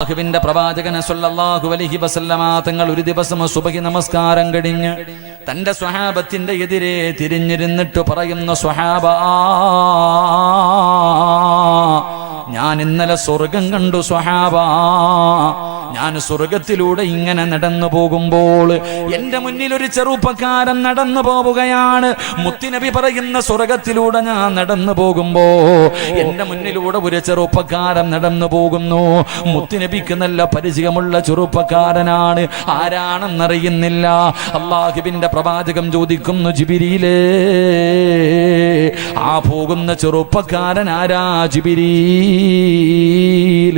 അല്ലാഹുവിന്റെ പ്രവാചകൻ സല്ലല്ലാഹു അലൈഹി വസല്ലമ തങ്ങൾ ഒരു ദിവസം സുബഹി നമസ്കാരം കഴിഞ്ഞ് തന്റെ സ്വഹാബത്തിന്റെ എതിരെ തിരിഞ്ഞിരുന്നിട്ട് പറയുന്ന സ്വഹാബ, ഞാൻ ഇന്നലെ സ്വർഗം കണ്ടു സ്വഹാബ. ഞാൻ സ്വർഗത്തിലൂടെ ഇങ്ങനെ നടന്നു പോകുമ്പോൾ എന്റെ മുന്നിൽ ഒരു ചെറുപ്പക്കാരൻ നടന്നു പോവുകയാണ്. മുത്തുനബി പറയുന്ന സ്വർഗത്തിലൂടെ ഞാൻ നടന്നു പോകുമ്പോ എന്റെ മുന്നിലൂടെ ഒരു ചെറുപ്പക്കാരൻ നടന്നു പോകുന്നു. മുത്തുനബിക്ക് നല്ല പരിചയമുള്ള ചെറുപ്പക്കാരനാണ്. ആരാണെന്നറിയുന്നില്ല. അല്ലാഹുവിന്റെ പ്രവാചകൻ ചോദിക്കുന്നു, ജിബ്രീലേ, ആ പോകുന്ന ചെറുപ്പക്കാരൻ ആരാ ജിബ്രീൽ?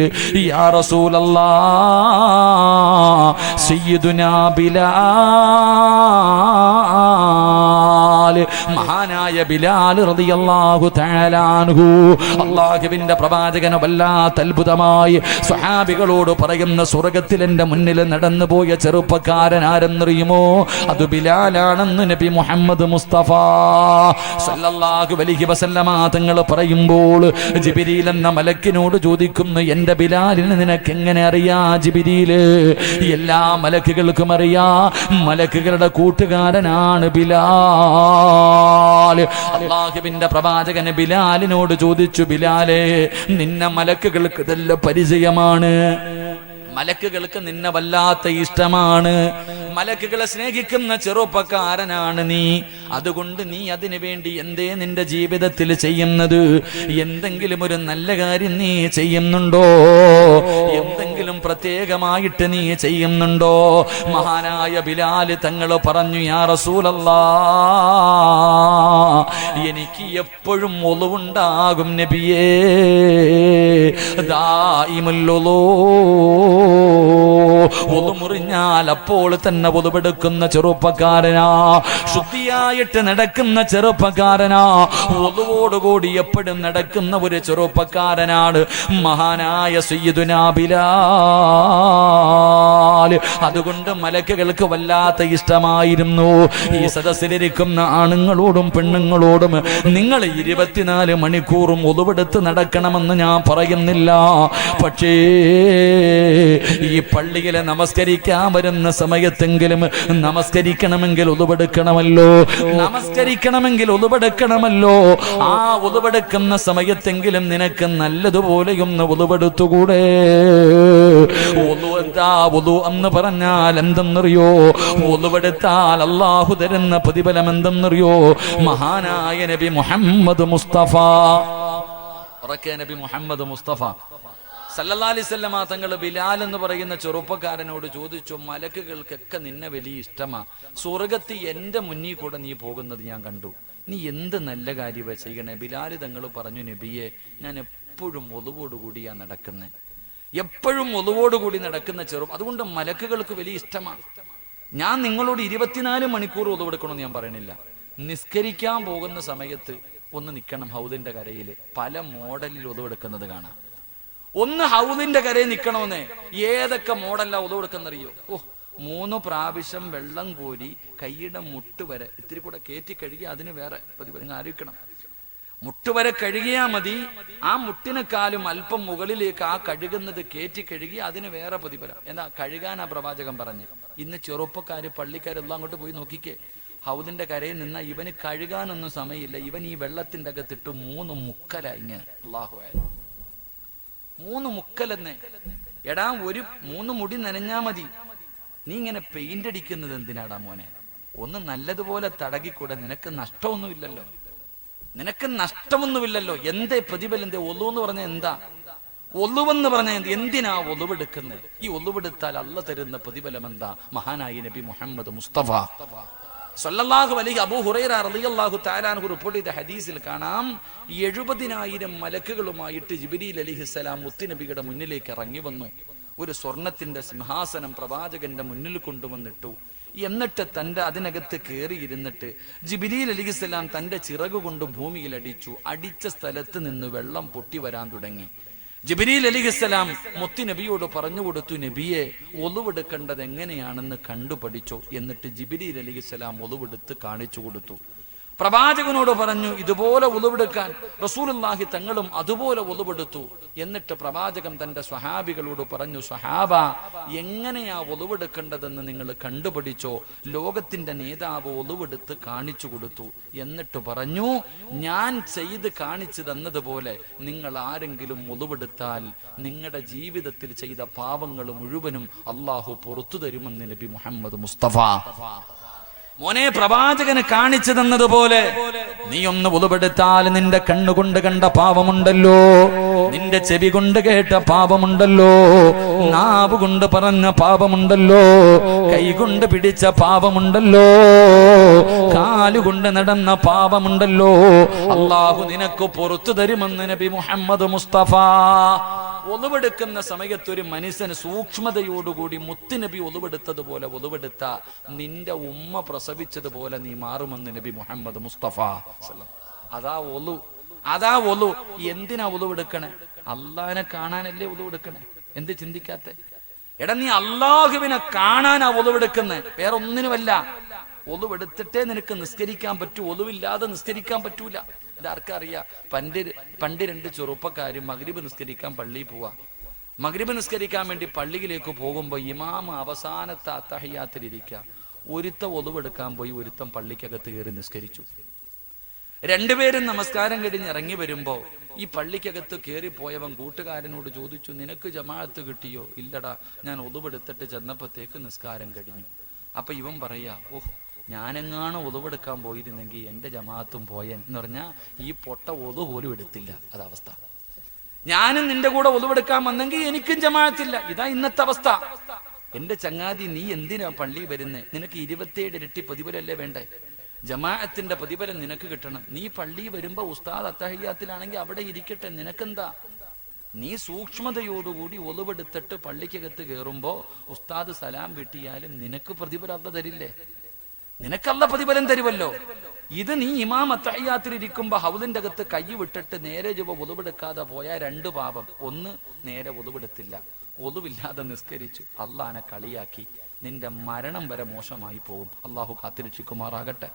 യാ റസൂലല്ലാഹ്, സയ്യിദുനാ ബിലാൽ, മഹാനായ ബിലാൽ റളിയല്ലാഹു തആല അൻഹു. അല്ലാഹുവിന്റെ പ്രവാചകൻ വല്ലാത്ത അത്ഭുതമായി സ്വഹാബികളോട് പറയുന്ന, സ്വർഗ്ഗത്തിൽ എന്റെ മുന്നിൽ നടന്നു പോയ ചെറുപ്പക്കാരൻ ആരെന്നറിയുമോ? അത് ബിലാലാണെന്ന് നബി മുഹമ്മദ് മുസ്തഫ സല്ലല്ലാഹു അലൈഹി വസല്ലമ തങ്ങൾ പറയുമ്പോൾ ജിബ്രീൽ എന്ന മലക്കിനോട് ചോദിക്കുന്നു, എന്റെ ബിലാലിനെ നിനക്ക് എങ്ങനെ അറിയാ ജിബ്രീല്? എല്ലാ മലക്കുകൾക്കും അറിയാ, മലക്കുകളുടെ കൂട്ടുകാരനാണ് ബിലാൽ. അല്ലാഹുവിന്റെ പ്രവാചകൻ ബിലാലിനോട് ചോദിച്ചു, ബിലാലേ, നിന്നെ മലക്കുകൾക്ക് നല്ല പരിചയമാണ്, മലക്കുകൾക്ക് നിന്നെ വല്ലാത്ത ഇഷ്ടമാണ്, മലക്കുകളെ സ്നേഹിക്കുന്ന ചെറുപ്പക്കാരനാണ് നീ. അതുകൊണ്ട് നീ അതിനു വേണ്ടി എന്തേ നിന്റെ ജീവിതത്തിൽ ചെയ്യുന്നത്? എന്തെങ്കിലും ഒരു നല്ല കാര്യം നീ ചെയ്യുന്നുണ്ടോ? എന്തെങ്കിലും പ്രത്യേകമായിട്ട് നീ ചെയ്യുന്നുണ്ടോ? മഹാനായ ബിലാൽ തങ്ങൾ പറഞ്ഞു, യാ റസൂലല്ലാഹ്, എനിക്ക് എപ്പോഴും ഒളുവുണ്ടാകും നബിയേ, ദായിമുൽ ഉളൂ. ഒളു മുറിഞ്ഞാൽ അപ്പോൾ തന്നെ ഒളുവെടുക്കുന്ന ചെറുപ്പക്കാരനാ, ശുദ്ധിയായിട്ട് നടക്കുന്ന ചെറുപ്പക്കാരനാ, ഒളുവോടുകൂടി എപ്പോഴും നടക്കുന്ന ഒരു ചെറുപ്പക്കാരനാണ് മഹാനായ സയ്യിദുനാ ബിലാൽ. അതുകൊണ്ട് മലക്കുകൾക്ക് വല്ലാത്ത ഇഷ്ടമായിരുന്നു. ഈ സദസ്സിലിരിക്കുന്ന ആണുങ്ങളോടും പെണ്ണുങ്ങളോടും, നിങ്ങൾ 24 മണിക്കൂറും ഒളുവെടുത്ത് നടക്കണമെന്ന് ഞാൻ പറയുന്നില്ല. പക്ഷേ ഈ പള്ളിയിലെ നമസ്കരിക്കാൻ വരുന്ന സമയത്തെങ്കിലും നമസ്കരിക്കണമെങ്കിൽ ഒളുവെടുക്കണമല്ലോ, നമസ്കരിക്കണമെങ്കിൽ ഒളുവെടുക്കണമല്ലോ. ആ ഒളുവെടുക്കുന്ന സമയത്തെങ്കിലും നിനക്ക് നല്ലതുപോലെയൊന്ന് ഒളുവെടുത്തുകൂടെ? ഒളു എന്ന് പറഞ്ഞാൽ എന്തെന്നറിയോ? ഒളുവെടുത്താൽ അല്ലാഹു തരുന്ന പ്രതിഫലം എന്തെന്നറിയോ? മഹാനായ നബി മുഹമ്മദ് മുസ്തഫ, നബി മുഹമ്മദ് മുസ്തഫ സല്ലല്ലാഹു അലൈഹി വസല്ലമ തങ്ങൾ ബിലാൽ എന്ന് പറയുന്ന ചെറുപ്പക്കാരനോട് ചോദിച്ചു, മലക്കുകൾക്കൊക്കെ നിന്നെ വലിയ ഇഷ്ടമാ, സ്വർഗത്തിൽ എന്റെ മുന്നിൽ കൂടെ നീ പോകുന്നത് ഞാൻ കണ്ടു, നീ എന്ത് നല്ല കാര്യമാ ചെയ്യണേ? ബിലാൽ തങ്ങൾ പറഞ്ഞു, നബിയെ, ഞാൻ എപ്പോഴും ഒളുവോടുകൂടിയാ നടക്കുന്നത്, എപ്പോഴും ഒളുവോടുകൂടി നടക്കുന്ന അതുകൊണ്ട് മലക്കുകൾക്ക് വലിയ ഇഷ്ടമാണ്. ഞാൻ നിങ്ങളോട് 24 മണിക്കൂർ ഒളുവെടുക്കണമെന്ന് ഞാൻ പറയണില്ല. നിസ്കരിക്കാൻ പോകുന്ന സമയത്ത് ഒന്ന് നിൽക്കണം ഹൗദിന്റെ കരയിൽ. പല മോഡലിൽ ഒളുവെടുക്കുന്നത് കാണാം. ഒന്ന് ഹൗദിന്റെ കരയിൽ നിൽക്കണമെന്നേ. ഏതൊക്കെ മോഡലാ ഒളുവെടുക്കുന്നറിയോ? 3 പ്രാവശ്യം വെള്ളം കോരി കൈയുടെ മുട്ട് വരെ ഇത്തിരി കൂടെ കയറ്റി കഴുകി അതിന് വേറെ പ്രതിഫലം ആലോചിക്കണം. മുട്ടുവരെ കഴുകിയാ മതി. ആ മുട്ടിനെക്കാളും അല്പം മുകളിലേക്ക് ആ കഴുകുന്നത് കയറ്റി കഴുകി അതിന് വേറെ പ്രതിഫലം. എന്താ കഴുകാനാ പ്രവാചകൻ പറഞ്ഞ്. ഇന്ന് ചെറുപ്പക്കാര് പള്ളിക്കാരെല്ലാം അങ്ങോട്ട് പോയി നോക്കിക്കേ. ഹൗദിന്റെ കരയിൽ നിന്ന ഇവന് കഴുകാനൊന്നും സമയമില്ല. ഇവൻ ഈ വെള്ളത്തിന്റെ അകത്തിട്ട് 3 മുക്കല ഇങ്ങനെ. അല്ലാഹു അക്ബർ, 3 മുക്കലെന്നേ. എടാ, ഒരു 3 മുടി നനഞ്ഞാ മതി. നീ ഇങ്ങനെ പെയിന്റ് അടിക്കുന്നത് എന്തിനാടാ മോനെ? ഒന്ന് നല്ലതുപോലെ തടകിക്കൂടെ? നിനക്ക് നഷ്ടമൊന്നുമില്ലല്ലോ, നിനക്ക് നഷ്ടമൊന്നുമില്ലല്ലോ. എന്തേ പ്രതിഫലം? എന്തേ ഒളു എന്ന് പറഞ്ഞ എന്താ? ഒളുവെന്ന് പറഞ്ഞ എന്തിനാ ഒളുവെടുക്കുന്നത്? ഈ ഒളുവെടുത്താൽ അല്ല തരുന്ന പ്രതിഫലം എന്താ? മഹാനായ നബി മുഹമ്മദ് മുസ്തഫ സല്ലല്ലാഹു അലൈഹി അബൂ ഹുറൈറ റളിയല്ലാഹു തആല അൻഹു റിപ്പോർട്ട് ചെയ്ത ഹദീസിൽ കാണാം, 70,000 മലക്കുകളുമായിട്ട് ജിബ്രീൽ അലൈഹിസ്സലാം മുത്തുനബിയുടെ മുന്നിലേക്ക് ഇറങ്ങി വന്നു. ഒരു സ്വർണത്തിന്റെ സിംഹാസനം പ്രവാചകന്റെ മുന്നിൽ കൊണ്ടുവന്നിട്ടു. എന്നിട്ട് തന്റെ അതിനകത്ത് കയറിയിരുന്നിട്ട് ജിബ്രീൽ അലൈഹിസ്സലാം തന്റെ ചിറക് കൊണ്ട് ഭൂമിയിൽ അടിച്ചു. അടിച്ച സ്ഥലത്ത് നിന്ന് വെള്ളം പൊട്ടി വരാൻ തുടങ്ങി. ജിബ്രീൽ അലൈഹിസ്സലാം മുത്തുനബിയോട് പറഞ്ഞു കൊടുത്തു, നബിയെ, ഒളുവെടുക്കേണ്ടത് എങ്ങനെയാണെന്ന് കണ്ടുപഠിച്ചോ. എന്നിട്ട് ജിബ്രീൽ അലൈഹിസ്സലാം ഒളുവെടുത്ത് കാണിച്ചു കൊടുത്തു. പ്രവാചകനോട് പറഞ്ഞു ഇതുപോലെ ഉളുവെടുക്കാൻ. റസൂലുള്ളാഹി തങ്ങളും അതുപോലെ ഉളുവെടുത്തു. എന്നിട്ട് പ്രവാചകൻ തന്റെ സ്വഹാബികളോട് പറഞ്ഞു, സ്വഹാബ, എങ്ങനെയാ ഉളുവെടുക്കേണ്ടതെന്ന് നിങ്ങൾ കണ്ടുപിടിച്ചോ. ലോകത്തിന്റെ നേതാവ് ഉളുവെടുത്ത് കാണിച്ചു കൊടുത്തു. എന്നിട്ട് പറഞ്ഞു, ഞാൻ ചെയ്ത് കാണിച്ചു തന്നതുപോലെ നിങ്ങൾ ആരെങ്കിലും ഉളുവെടുത്താൽ നിങ്ങളുടെ ജീവിതത്തിൽ ചെയ്ത പാവങ്ങൾ മുഴുവനും അള്ളാഹു പുറത്തു തരുമെന്ന് നബി മുഹമ്മദ് മുസ്തഫ. മോനെ, പ്രവാചകന് കാണിച്ചു തന്നതുപോലെ നീ ഒന്ന് ഉളുവെടുത്താൽ നിന്റെ കണ്ണുകൊണ്ട് കണ്ട പാപമുണ്ടല്ലോ, നിന്റെ ചെവി കൊണ്ട് കേട്ട പാപമുണ്ടല്ലോ, നാവ് കൊണ്ട് പറഞ്ഞ പാപമുണ്ടല്ലോ, കൈകൊണ്ട് പിടിച്ച പാപമുണ്ടല്ലോ, കാലുകൊണ്ട് നടന്ന പാപമുണ്ടല്ലോ, അള്ളാഹു നിനക്ക് പുറത്തു തരുമെന്ന് നബി മുഹമ്മദ് മുസ്തഫ. ഒളിവെടുക്കുന്ന സമയത്ത് ഒരു മനുഷ്യന് സൂക്ഷ്മതയോടുകൂടി മുത്തുനബി ഒളിവെടുത്തതുപോലെ ഒളിവെടുത്ത നിന്റെ ഉമ്മ പ്രസവിച്ചതുപോലെ നീ മാറുമെന്ന് നബി മുഹമ്മദ് മുസ്തഫ. അതാ ഒളു. എന്തിനാ ഒളിവെടുക്കണേ? അള്ളാഹിനെ കാണാനല്ലേ ഒളിവെടുക്കണേ? എന്ത് ചിന്തിക്കാത്ത? എടാ, നീ അള്ളാഹുവിനെ കാണാനാ ഒളിവെടുക്കുന്നേ, വേറെ ഒന്നിനുമല്ല. ഒളിവെടുത്തിട്ടേ നിനക്ക് നിസ്കരിക്കാൻ പറ്റൂ, ഒളിവില്ലാതെ നിസ്കരിക്കാൻ പറ്റൂല. ഇതാർക്കറിയാം? പണ്ട് രണ്ട് ചെറുപ്പക്കാരും മഗ്രിബ് നിസ്കരിക്കാൻ പള്ളിയിൽ പോവാ. മഗ്രിബ് നിസ്കരിക്കാൻ വേണ്ടി പള്ളിയിലേക്ക് പോകുമ്പോൾ ഇമാം അവസാനത്തെ അത്തഹിയ്യാത്തിലിരിക്കുക. ഒരുത്ത ഒളിവെടുക്കാൻ പോയി, ഒരുത്തം പള്ളിക്കകത്ത് കയറി നിസ്കരിച്ചു. രണ്ടുപേരും നമസ്കാരം കഴിഞ്ഞ് ഇറങ്ങി വരുമ്പോ ഈ പള്ളിക്കകത്ത് കയറിപ്പോയവൻ കൂട്ടുകാരനോട് ചോദിച്ചു, നിനക്ക് ജമാഅത്ത് കിട്ടിയോ? ഇല്ലടാ, ഞാൻ ഒളിവെടുത്തിട്ട് ചെന്നപ്പോഴത്തേക്ക് നിസ്കാരം കഴിഞ്ഞു. അപ്പൊ ഇവൻ പറയാ, ഓഹ്, ഞാനെങ്ങാണ് ഒളിവെടുക്കാൻ പോയിരുന്നെങ്കിൽ എന്റെ ജമാഅത്തും പോയൻ എന്ന് പറഞ്ഞാൽ ഈ പൊട്ട ഒളു പോലും എടുത്തില്ല. അതവസ്ഥ. ഞാനും നിന്റെ കൂടെ ഒളിവെടുക്കാൻ വന്നെങ്കിൽ എനിക്കും ജമാഅത്തില്ല. ഇതാ ഇന്നത്തെ അവസ്ഥ. എന്റെ ചങ്ങാതി, നീ എന്തിനാ പള്ളി വരുന്നേ? നിനക്ക് 27 ഇരട്ടി പ്രതിഫലല്ലേ വേണ്ടേ? ജമാഅത്തിന്റെ പ്രതിഫലം നിനക്ക് കിട്ടണം. നീ പള്ളി വരുമ്പോ ഉസ്താദ് അത്തഹിയ്യാത്തിലാണെങ്കിൽ അവിടെ ഇരിക്കട്ടെ, നിനക്കെന്താ? നീ സൂക്ഷ്മതയോടുകൂടി ഒളിവെടുത്തിട്ട് പള്ളിക്കകത്ത് കയറുമ്പോ ഉസ്താദ് സലാം വീട്ടിയാലും നിനക്ക് പ്രതിഫലം അല്ല തരില്ലേ? നിനക്കല്ല പ്രതിഫലം തരുമല്ലോ. ഇത് നീ ഇമാം അത്തഹിയ്യാത്തിൽ ഇരിക്കുമ്പോ ഹൗദിന്റെ അകത്ത് കൈ വിട്ടിട്ട് നേരെ ചുവ ഒളിവെടുക്കാതെ പോയാൽ 2 പാപം. ഒന്ന്, നേരെ ഒളിവെടുത്തില്ല, ഒളിവില്ലാതെ നിസ്കരിച്ചു, അള്ളാനെ കളിയാക്കി, നിന്റെ മരണം വരെ മോശമായി പോകും. അള്ളാഹു കാത്തിരക്ഷിക്കുമാറാകട്ടെ,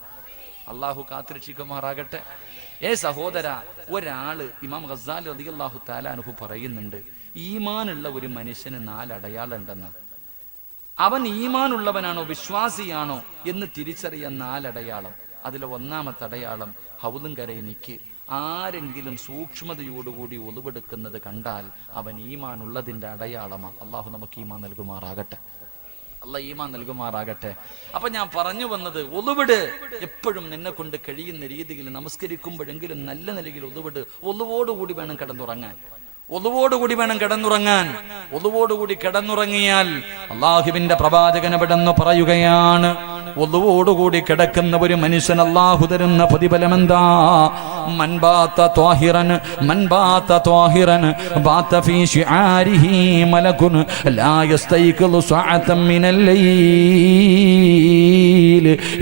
അള്ളാഹു കാത്തിരക്ഷിക്കുമാറാകട്ടെ. സഹോദര, ഒരാള് ഇമാം ഗസാലി റളിയല്ലാഹു തആല അൻഹു പറയുന്നുണ്ട്, ഈമാനുള്ള ഒരു മനുഷ്യന് 4 അടയാളം ഉണ്ടെന്ന്. അവൻ ഈമാനുള്ളവനാണോ വിശ്വാസിയാണോ എന്ന് തിരിച്ചറിയാൻ 4 അടയാളം. അതിലെ ഒന്നാമത്തെ അടയാളം, ഹൗദും കരയിൽ നിൽക്ക്. ആരെങ്കിലും സൂക്ഷ്മതയോടുകൂടി ഒളിവെടുക്കുന്നത് കണ്ടാൽ അവൻ ഈമാനുള്ളതിന്റെ അടയാളമാണ്. അള്ളാഹു നമുക്ക് ഈമാൻ നൽകുമാറാകട്ടെ, അള്ളാഹ് ഈമാൻ നൽകുമാറാകട്ടെ. അപ്പൊ ഞാൻ പറഞ്ഞു വന്നത്, ഒളിവെട്. എപ്പോഴും നിന്നെ കൊണ്ട് കഴിയുന്ന രീതിയിൽ നമസ്കരിക്കുമ്പോഴെങ്കിലും നല്ല നിലയിൽ ഒളിവെട്. ഒളിവോടുകൂടി വേണം കിടന്നുറങ്ങാൻ, ഒളിവോടുകൂടി വേണം കിടന്നുറങ്ങാൻ. ഒളിവോടുകൂടി കിടന്നുറങ്ങിയാൽ അള്ളാഹുവിന്റെ പ്രവാചകൻ എവിടെന്ന് പറയുകയാണ്, ഒളിവോടുകൂടി കിടക്കുന്ന ഒരു മനുഷ്യൻ അള്ളാഹു തരുന്ന പ്രതിഫലം എന്താ? മൻബാത ത്വാഹിറൻ ബാത ഫീ ശിആരിഹി മലകുൻ ലാ യസ്തൈഖിളു സഅതൻ മിനൽ ലൈൽ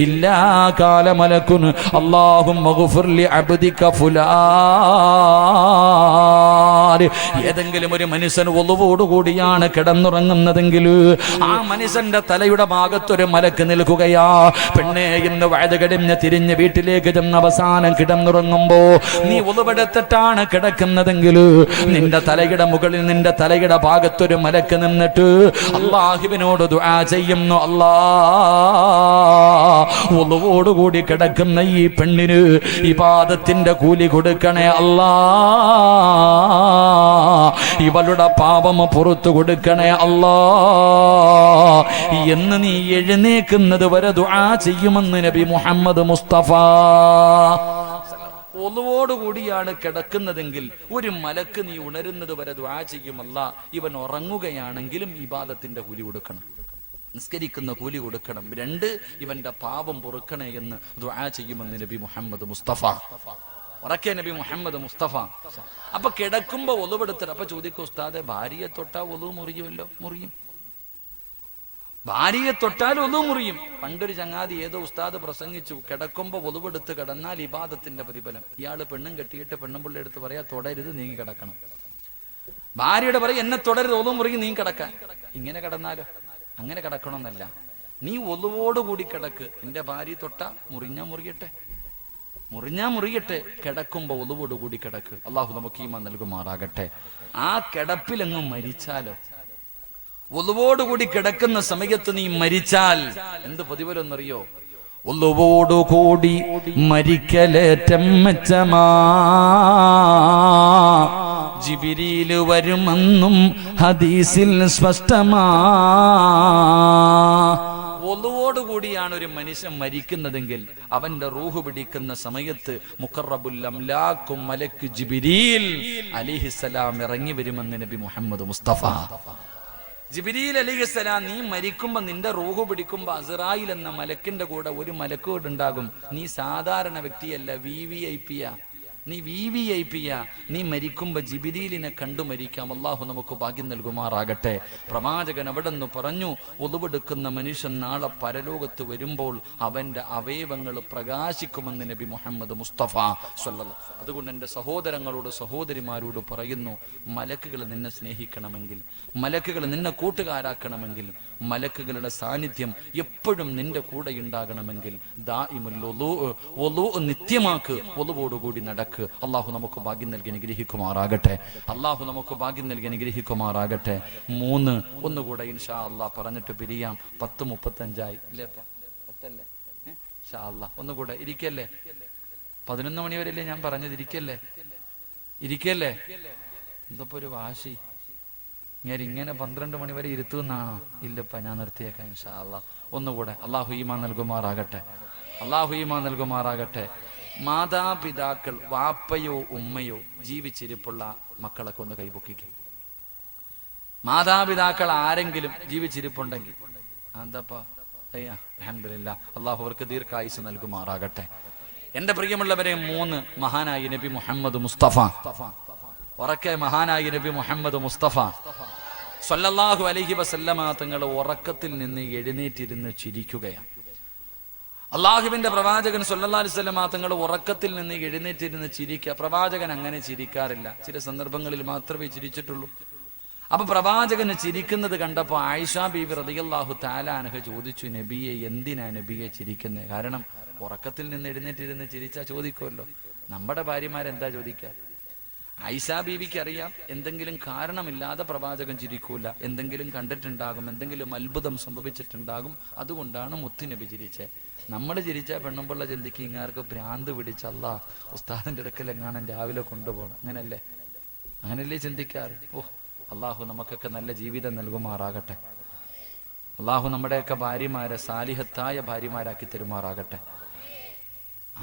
ഇല്ലാ ഖാല മലകുൻ അല്ലാഹുമ്മ ഗ്ഫിർ ലി അബ്ദിക ഫുലാൻ. ഏതെങ്കിലും ഒരു മനുഷ്യൻ ഒളിവോടുകൂടിയാണ് കിടന്നുറങ്ങുന്നതെങ്കിൽ ആ മനുഷ്യന്റെ തലയുടെ ഭാഗത്തൊരു മലക്ക് നിൽക്കുകയാ. പെണ്ണേ, ഇന്ന് വയത് കഴിഞ്ഞ് തിരിഞ്ഞ് വീട്ടിലേക്ക് ചെന്ന് അവസാനം കിടന്നുറങ്ങുമ്പോ നീ ഒളിവെടുത്തിട്ടാണ് കിടക്കുന്നതെങ്കിൽ നിന്റെ തലയുടെ മുകളിൽ, നിന്റെ തലയുടെ ഭാഗത്തൊരു മലക്ക് നിന്നിട്ട് അള്ളാഹുവിനോട് ദുആ ചെയ്യുന്നു, അല്ലാ, ഒളിവോടുകൂടി കിടക്കുന്ന ഈ പെണ്ണിന് ഇബാദത്തിന്റെ കൂലി കൊടുക്കണേ അല്ലാ, ഇവളുടെ പാപം പുറത്തു കൊടുക്കണേ അല്ലാ എന്ന് നീ എഴുന്നേക്കുന്നത് വരെ ദുആ ചെയ്യുമെന്ന് നബി മുഹമ്മദ് മുസ്തഫ. ഒളിവോടുകൂടിയാണ് കിടക്കുന്നതെങ്കിൽ ഒരു മലക്ക് നീ ഉണരുന്നത് വരെ ദുആ ചെയ്യുമല്ല. ഇവൻ ഉറങ്ങുകയാണെങ്കിലും ഇബാദത്തിന്റെ കൂലി കൊടുക്കണം, നിസ്കരിക്കുന്ന കൂലി കൊടുക്കണം. 2, ഇവന്റെ പാപം പൊറുക്കണേ എന്ന് ദുആ ചെയ്യുമെന്ന് നബി മുഹമ്മദ് മുസ്തഫ. ഉറക്കെ നബി മുഹമ്മദ് മുസ്തഫ. അപ്പൊ കിടക്കുമ്പോ ഒളിവെടുത്തിട്ട് അപ്പൊ ചോദിക്കും, ഉസ്താദെ, ഭാര്യയെ തൊട്ടാ ഒളിവ് മുറിയുമല്ലോ? മുറിയും, ഭാര്യയെ തൊട്ടാൽ ഒളിവ് മുറിയും. പണ്ടൊരു ചങ്ങാതി ഏതോ ഉസ്താദ് പ്രസംഗിച്ചു, കിടക്കുമ്പോ ഒളിവെടുത്ത് കിടന്നാൽ ഇബാദത്തിന്റെ പ്രതിഫലം. ഇയാള് പെണ്ണും കെട്ടിയിട്ട് പെണ്ണുമ്പിള്ള എടുത്ത് പറയാ, തൊടരുത്, നീങ്ങി കിടക്കണം. ഭാര്യയുടെ പറയും, എന്നെ തുടരുത്, ഒളിവ് മുറിയും, നീ കിടക്കാൻ. ഇങ്ങനെ കിടന്നാലോ? അങ്ങനെ കിടക്കണമെന്നല്ല, നീ ഒളിവോടുകൂടി കിടക്ക്. എന്റെ ഭാര്യ തൊട്ട മുറിഞ്ഞാ മുറിയട്ടെ, മുറിഞ്ഞാ മുറിയട്ടെ, കിടക്കുമ്പോ ഒതുവോടുകൂടി കിടക്ക്. അള്ളാഹു നമുക്ക് ഈമാൻ നൽകുമാറാകട്ടെ. ആ കിടപ്പിലെങ്ങും മരിച്ചാലോ, ഒതുവോടുകൂടി കിടക്കുന്ന സമയത്ത് നീ മരിച്ചാൽ എന്ത് പ്രതിഫലമെന്നറിയോ? ഒതുവോടുകൂടി മരിക്കലേറ്റം മെച്ചമാ, ജിബ്രീല് വരുമെന്നും ഹദീസിൽ സ്പഷ്ടമാ. ഒളുവോടുകൂടിയാണ് ഒരു മനുഷ്യൻ മരിക്കുന്നതെങ്കിൽ അവന്റെ റൂഹ് പിടിക്കുന്ന സമയത്ത് മുഖറബുൽ അംലാക്കും മലക്ക് ജിബ്രീൽ അലൈഹിസ്സലാം ഇറങ്ങി വരുമെന്ന് നബി മുഹമ്മദ് മുസ്തഫ. ജിബ്രീൽ അലൈഹിസ്സലാം നീ മരിക്കുമ്പോ നിന്റെ റൂഹ് പിടിക്കുമ്പോ അസ്റായിൽ എന്ന മലക്കിന്റെ കൂടെ ഒരു മലക്കോട് ഉണ്ടാകും. നീ സാധാരണ വ്യക്തിയല്ല, VVIP-യാ. നീ VVIP-യാ. നീ മരിക്കുമ്പോ ജിബ്രീലിനെ കണ്ടു മരിക്കാം. അള്ളാഹു നമുക്ക് ഭാഗ്യം നൽകുമാറാകട്ടെ. പ്രവാചകൻ അവിടെ നിന്ന് പറഞ്ഞു, ഒളുവെടുക്കുന്ന മനുഷ്യൻ നാളെ പരലോകത്ത് വരുമ്പോൾ അവന്റെ അവയവങ്ങൾ പ്രകാശിക്കുമെന്ന് നബി മുഹമ്മദ് മുസ്തഫ സ്വല്ലല്ലാഹു. അതുകൊണ്ട് എൻ്റെ സഹോദരങ്ങളോട് സഹോദരിമാരോട് പറയുന്നു, മലക്കുകൾ നിന്നെ സ്നേഹിക്കണമെങ്കിൽ, മലക്കുകൾ നിന്നെ കൂട്ടുകാരാക്കണമെങ്കിൽ, മലക്കുകളുടെ സാന്നിധ്യം എപ്പോഴും നിന്റെ കൂടെ ഉണ്ടാകണമെങ്കിൽ ദാഇമുൽ വുളൂ നിത്യമാക്ക്, വുളൂവോടുകൂടി നടക്ക്. അള്ളാഹു നമുക്ക് ഭാഗ്യം നൽകി അനുഗ്രഹിക്കുമാറാകട്ടെ. അള്ളാഹു നമുക്ക് ഭാഗ്യം നൽകി അനുഗ്രഹിക്കുമാറാകട്ടെ. 3 ഒന്നുകൂടെ ഇൻഷാ അള്ളാഹ് പറഞ്ഞിട്ട് പിരിയാം. 10:35 ഇല്ലേ? 10 ഇൻഷാ അള്ളാഹ്. ഒന്നുകൂടെ ഇരിക്കല്ലേ? 11 മണി വരെയല്ലേ ഞാൻ പറഞ്ഞത്? ഇരിക്കല്ലേ? എന്തപ്പോ ഒരു വാശി. ഇങ്ങനെ 12 മണി വരെ ഇരുത്തുന്നാണോ? ഇല്ലപ്പ, ഞാൻ നിർത്തിയേക്കാം ഇൻഷാ അള്ളാഹ്. ഒന്നുകൂടെ. അള്ളാഹു ഈമാൻ നൽകുമാറാകട്ടെ. അള്ളാഹു ഈമാൻ നൽകുമാറാകട്ടെ. മാതാപിതാക്കൾ, വാപ്പയോ ഉമ്മയോ ജീവിച്ചിരിപ്പുള്ള മക്കളൊക്കെ ഒന്ന് കൈപൊക്കിക്കും. മാതാപിതാക്കൾ ആരെങ്കിലും ജീവിച്ചിരിപ്പുണ്ടെങ്കിൽ എന്താപ്പാ? അൽഹംദുലില്ലാ, അള്ളാഹു അവർക്ക് ദീർഘായുസ് നൽകുമാറാകട്ടെ. എന്റെ പ്രിയമുള്ളവരെ, 3 മഹാനായ നബി മുഹമ്മദ് മുസ്തഫ. ഉറക്കെ മഹാനായ നബി മുഹമ്മദ് മുസ്തഫ സ്വല്ലല്ലാഹു അലൈഹി വസല്ലമ തങ്ങൾ ഉറക്കത്തിൽ നിന്ന് എഴുന്നേറ്റിരുന്ന് ചിരിക്കുകയാണ്. അള്ളാഹുവിന്റെ പ്രവാചകൻ സ്വല്ലല്ലാഹു അലൈഹി വസല്ലമ തങ്ങൾ ഉറക്കത്തിൽ നിന്ന് എഴുന്നേറ്റിരുന്ന് ചിരിക്കുക. പ്രവാചകൻ അങ്ങനെ ചിരിക്കാറില്ല, ചില സന്ദർഭങ്ങളിൽ മാത്രമേ ചിരിച്ചിട്ടുള്ളൂ. അപ്പൊ പ്രവാചകന് ചിരിക്കുന്നത് കണ്ടപ്പോൾ ആയിഷ ബീവി റളിയല്ലാഹു തആല അൻഹ ചോദിച്ചു, നബിയെ, എന്തിനാ നബിയെ ചിരിക്കുന്നത്? കാരണം ഉറക്കത്തിൽ നിന്ന് എഴുന്നേറ്റിരുന്ന് ചിരിച്ചാ ചോദിക്കുമല്ലോ. നമ്മുടെ ഭാര്യമാരെന്താ ചോദിക്കുക? ആയിഷ ബീവിക്ക് അറിയാം, എന്തെങ്കിലും കാരണമില്ലാതെ പ്രവാചകൻ ചിരിക്കൂല, എന്തെങ്കിലും കണ്ടിട്ടുണ്ടാകും, എന്തെങ്കിലും അത്ഭുതം സംഭവിച്ചിട്ടുണ്ടാകും, അതുകൊണ്ടാണ് മുത്തുനബി ചിരിച്ചേ. നമ്മൾ ചിരിച്ചാൽ പെണ്ണുമ്പിള്ള ചിന്തിക്ക് ഇങ്ങാർക്ക് ഭ്രാന്ത് പിടിച്ചല്ല, ഉസ്താദിന്റെ അടുക്കൽ എങ്ങാനും രാവിലെ കൊണ്ടുപോകണം, അങ്ങനല്ലേ ചിന്തിക്കാറ്. അള്ളാഹു നമുക്കൊക്കെ നല്ല ജീവിതം നൽകുമാറാകട്ടെ. അള്ളാഹു നമ്മുടെയൊക്കെ ഭാര്യമാരെ സാലിഹത്തായ ഭാര്യമാരാക്കി തരുമാറാകട്ടെ.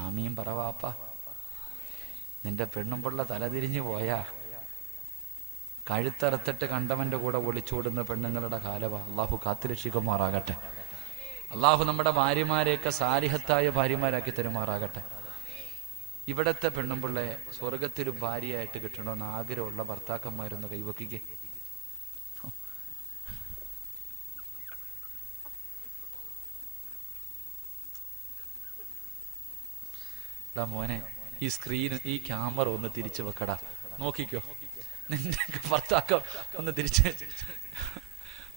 ആമീൻ പറവാപ്പ. നിന്റെ പെണ്ണുമ്പിള്ള തലതിരിഞ്ഞു പോയാ കഴുത്തറുത്തിട്ട് കണ്ടവന്റെ കൂടെ ഒളിച്ചോടുന്ന പെണ്ണുങ്ങളുടെ കാലവാ. അള്ളാഹു കാത്തുരക്ഷിക്കുമാറാകട്ടെ. അള്ളാഹു നമ്മുടെ ഭാര്യമാരെയൊക്കെ സാലിഹത്തായ ഭാര്യമാരാക്കി തരുമാറാകട്ടെ. ഇവിടത്തെ പെണ്ണുമ്പിള്ളയെ സ്വർഗത്തിൽ ഭാര്യയായിട്ട് കിട്ടണമെന്ന് ആഗ്രഹമുള്ള ഭർത്താക്കന്മാരൊന്ന് കൈവക്കിക്കേ. എടാ മോനെ, ഈ സ്ക്രീൻ, ഈ ക്യാമറ ഒന്ന് തിരിച്ചു വെക്കടാ, നോക്കിക്കോ. നിന്റെ ഭർത്താക്കം ഒന്ന് തിരിച്ച്.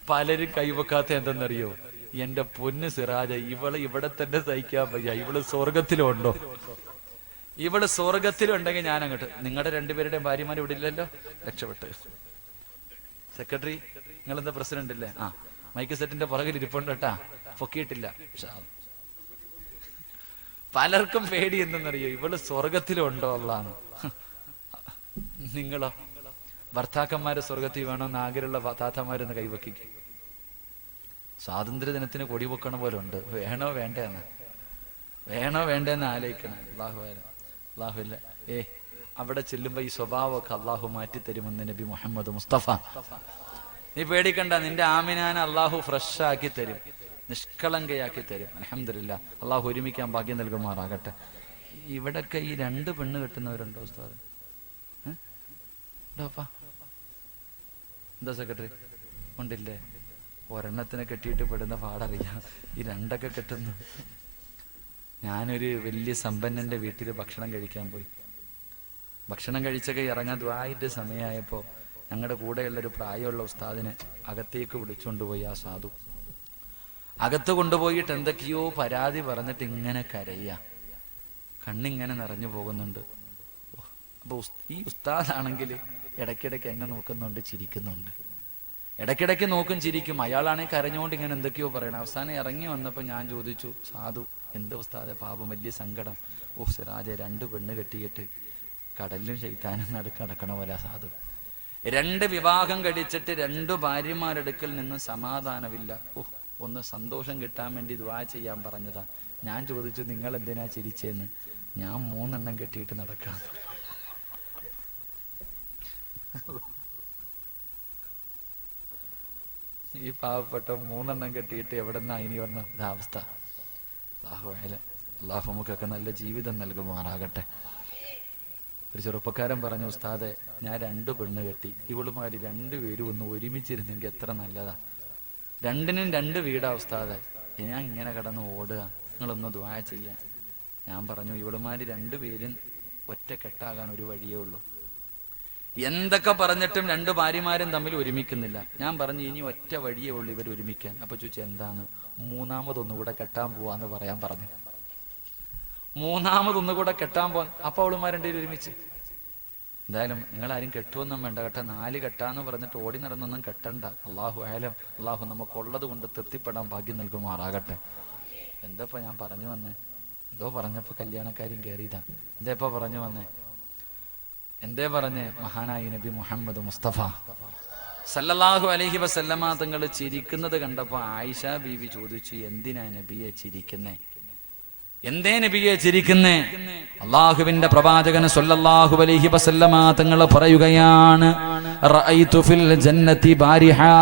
പലരും കൈവെക്കാത്ത എന്തെന്നറിയോ? എന്റെ പൊന്ന് സിറാജ, ഇവള് ഇവിടെ തന്നെ സഹിക്കാൻ വയ്യ, ഇവള് സ്വർഗത്തിലുണ്ടോ? ഇവള് സ്വർഗത്തിലുണ്ടെങ്കിൽ ഞാൻ അങ്ങോട്ട്. നിങ്ങളുടെ രണ്ടുപേരുടെയും ഭാര്യമാർ ഇവിടെ ഇല്ലല്ലോ, രക്ഷപ്പെട്ട്. സെക്രട്ടറി, നിങ്ങളെന്താ പ്രസിഡന്റ് അല്ലേ? മൈക്ക് സെറ്റിന്റെ പുറകിൽ ഇരിപ്പുണ്ട് കേട്ടാ, പൊക്കിയിട്ടില്ല. പലർക്കും പേടി എന്തെന്നറിയോ? ഇവള് സ്വർഗത്തിലുണ്ടോ അല്ലാന്ന്. നിങ്ങളോ? ഭർത്താക്കന്മാര് സ്വർഗത്തിൽ വേണമെന്ന് ആഗ്രഹമുള്ള താത്തമാരൊന്ന് കൈവക്കിക്കും. സ്വാതന്ത്ര്യ ദിനത്തിന് കൊടി പൊക്കണ പോലെ ഉണ്ട്. വേണോ വേണ്ടേന്ന് ആലോചിക്കണം. അള്ളാഹുല്ല അവിടെ ചെല്ലുമ്പോ ഈ സ്വഭാവമൊക്കെ അള്ളാഹു മാറ്റിത്തരുമെന്ന് നബി മുഹമ്മദ് മുസ്തഫ. നീ പേടിക്കണ്ട, നിന്റെ ആമിനാനെ അള്ളാഹു ഫ്രഷ് ആക്കി തരും, നിഷ്കളങ്കയാക്കി തരും. അൽഹംദുലില്ലാ, അള്ളാഹു ഒരുമിക്കാൻ ഭാഗ്യം നൽകുമാറാകട്ടെ. ഇവിടൊക്കെ ഈ 2 പെണ്ണ് കെട്ടുന്നവരുണ്ടോ ഉസ്താദ്? എന്താ സെക്രട്ടറി? ഉണ്ടില്ലേ? ഒരെണ്ണത്തിനെ കെട്ടിയിട്ട് പെടുന്ന പാടറിയാം, ഈ 2 കെട്ടുന്നു. ഞാനൊരു വലിയ സമ്പന്നന്റെ വീട്ടിൽ ഭക്ഷണം കഴിക്കാൻ പോയി. ഭക്ഷണം കഴിച്ചൊക്കെ ഇറങ്ങാൻ ദുആഇന്റെ സമയമായപ്പോൾ ഞങ്ങളുടെ കൂടെയുള്ളൊരു പ്രായമുള്ള ഉസ്താദിനെ അകത്തേക്ക് വിളിച്ചുകൊണ്ടുപോയി. ആ സാധു അകത്ത് കൊണ്ടുപോയിട്ട് എന്തൊക്കെയോ പരാതി പറഞ്ഞിട്ട് ഇങ്ങനെ കണ്ണിങ്ങനെ നിറഞ്ഞു പോകുന്നുണ്ട്. അപ്പോൾ ഈ ഉസ്താദാണെങ്കിൽ ഇടയ്ക്കിടയ്ക്ക് എന്നെ നോക്കുന്നുണ്ട്, ചിരിക്കുന്നുണ്ട്. ഇടയ്ക്കിടയ്ക്ക് നോക്കും, ചിരിക്കും. അയാളാണെങ്കിൽ കരഞ്ഞുകൊണ്ട് ഇങ്ങനെ എന്തൊക്കെയോ പറയണം. അവസാനം ഇറങ്ങി വന്നപ്പോൾ ഞാൻ ചോദിച്ചു, സാധു എന്താ ഉസ്താദെ പാപം, വലിയ സങ്കടം? ഓ സിറാജെ, 2 പെണ്ണ് കെട്ടിയിട്ട് കടലിലും ശൈത്താനും നടക്കണ പോലെ സാധു. 2 വിവാഹം കഴിച്ചിട്ട് 2 ഭാര്യമാരെടുക്കൽ നിന്ന് സമാധാനമില്ല. ഒന്ന് സന്തോഷം കിട്ടാൻ വേണ്ടി ദുആ ചെയ്യാൻ പറഞ്ഞതാ. ഞാൻ ചോദിച്ചു, നിങ്ങൾ എന്തിനാ ചിരിച്ചേന്ന്? ഞാൻ 3 എണ്ണം കെട്ടിയിട്ട് നടക്കാം. ഈ പാവപ്പെട്ട 3 എണ്ണം കെട്ടിയിട്ട് എവിടെ നിന്നാ ഇനി വന്ന ഇതാവസ്ഥ? അല്ലാഹു നമുക്കൊക്കെ നല്ല ജീവിതം നൽകുമാറാകട്ടെ. ഒരു ചെറുപ്പക്കാരൻ പറഞ്ഞു, ഉസ്താദെ ഞാൻ 2 പെണ്ണ് കെട്ടി, ഇവളുമാര് 2 പേരും ഒന്ന് ഒരുമിച്ചിരുന്നെങ്കിൽ എത്ര നല്ലതാ. 2നും 2 വീടാ ഉസ്താദെ, ഞാൻ ഇങ്ങനെ കിടന്ന് ഓടുക, നിങ്ങളൊന്ന് ദുആ ചെയ്യാൻ. ഞാൻ പറഞ്ഞു, ഇവളുമാര് 2 പേരും ഒറ്റ കെട്ടാകാൻ ഒരു വഴിയേ ഉള്ളൂ. എന്തൊക്കെ പറഞ്ഞിട്ടും 2 ഭാര്യമാരും തമ്മിൽ ഒരുമിക്കുന്നില്ല. ഞാൻ പറഞ്ഞു, ഇനി ഒറ്റ വഴിയേ ഉള്ളൂ ഇവർ ഒരുമിക്കാൻ. അപ്പൊ ചോദിച്ചു, എന്താണ്? 3ാമതൊന്നുകൂടെ കെട്ടാൻ പോവാന്ന് പറയാൻ പറഞ്ഞു. 3ാമതൊന്നുകൂടെ കെട്ടാൻ പോവാൻ. അപ്പൊ അവളുമാർ 2 പേരും ഒരുമിച്ച്. എന്തായാലും നിങ്ങളാരും കെട്ടുവൊന്നും വേണ്ട കേട്ടോ, 4 കെട്ടാന്ന് പറഞ്ഞിട്ട് ഓടി നടന്നൊന്നും കെട്ടണ്ട. അല്ലാഹു അഅലം. അല്ലാഹു നമുക്കുള്ളത് കൊണ്ട് തൃപ്തിപ്പെടാൻ ഭാഗ്യം നൽകുമാറാകട്ടെ. എന്തപ്പോ ഞാൻ പറഞ്ഞു വന്നേ? എന്തോ പറഞ്ഞപ്പോ കല്യാണക്കാരും കയറിയതാ. എന്തേപ്പോ പറഞ്ഞു വന്നേ? എന്തേ പറഞ്ഞേ? മഹാനായി നബി മുഹമ്മദ് മുസ്തഫ സല്ലല്ലാഹു അലൈഹി വസല്ലമ തങ്ങൾ ചിരിക്കുന്നത് കണ്ടപ്പോ ആയിഷ ബീവി ചോദിച്ചു, എന്തിനാ നബിയെ ചിരിക്കുന്നേ? എന്തേ നബിയെ ചിരിക്കുന്നേ? അള്ളാഹുവിന്റെ പ്രവാചകൻ സല്ലല്ലാഹു അലൈഹി വസല്ലമ തങ്ങൾ പറയുകയാണ്, റഅയ്തു ഫിൽ ജന്നതി ബാരിഹാ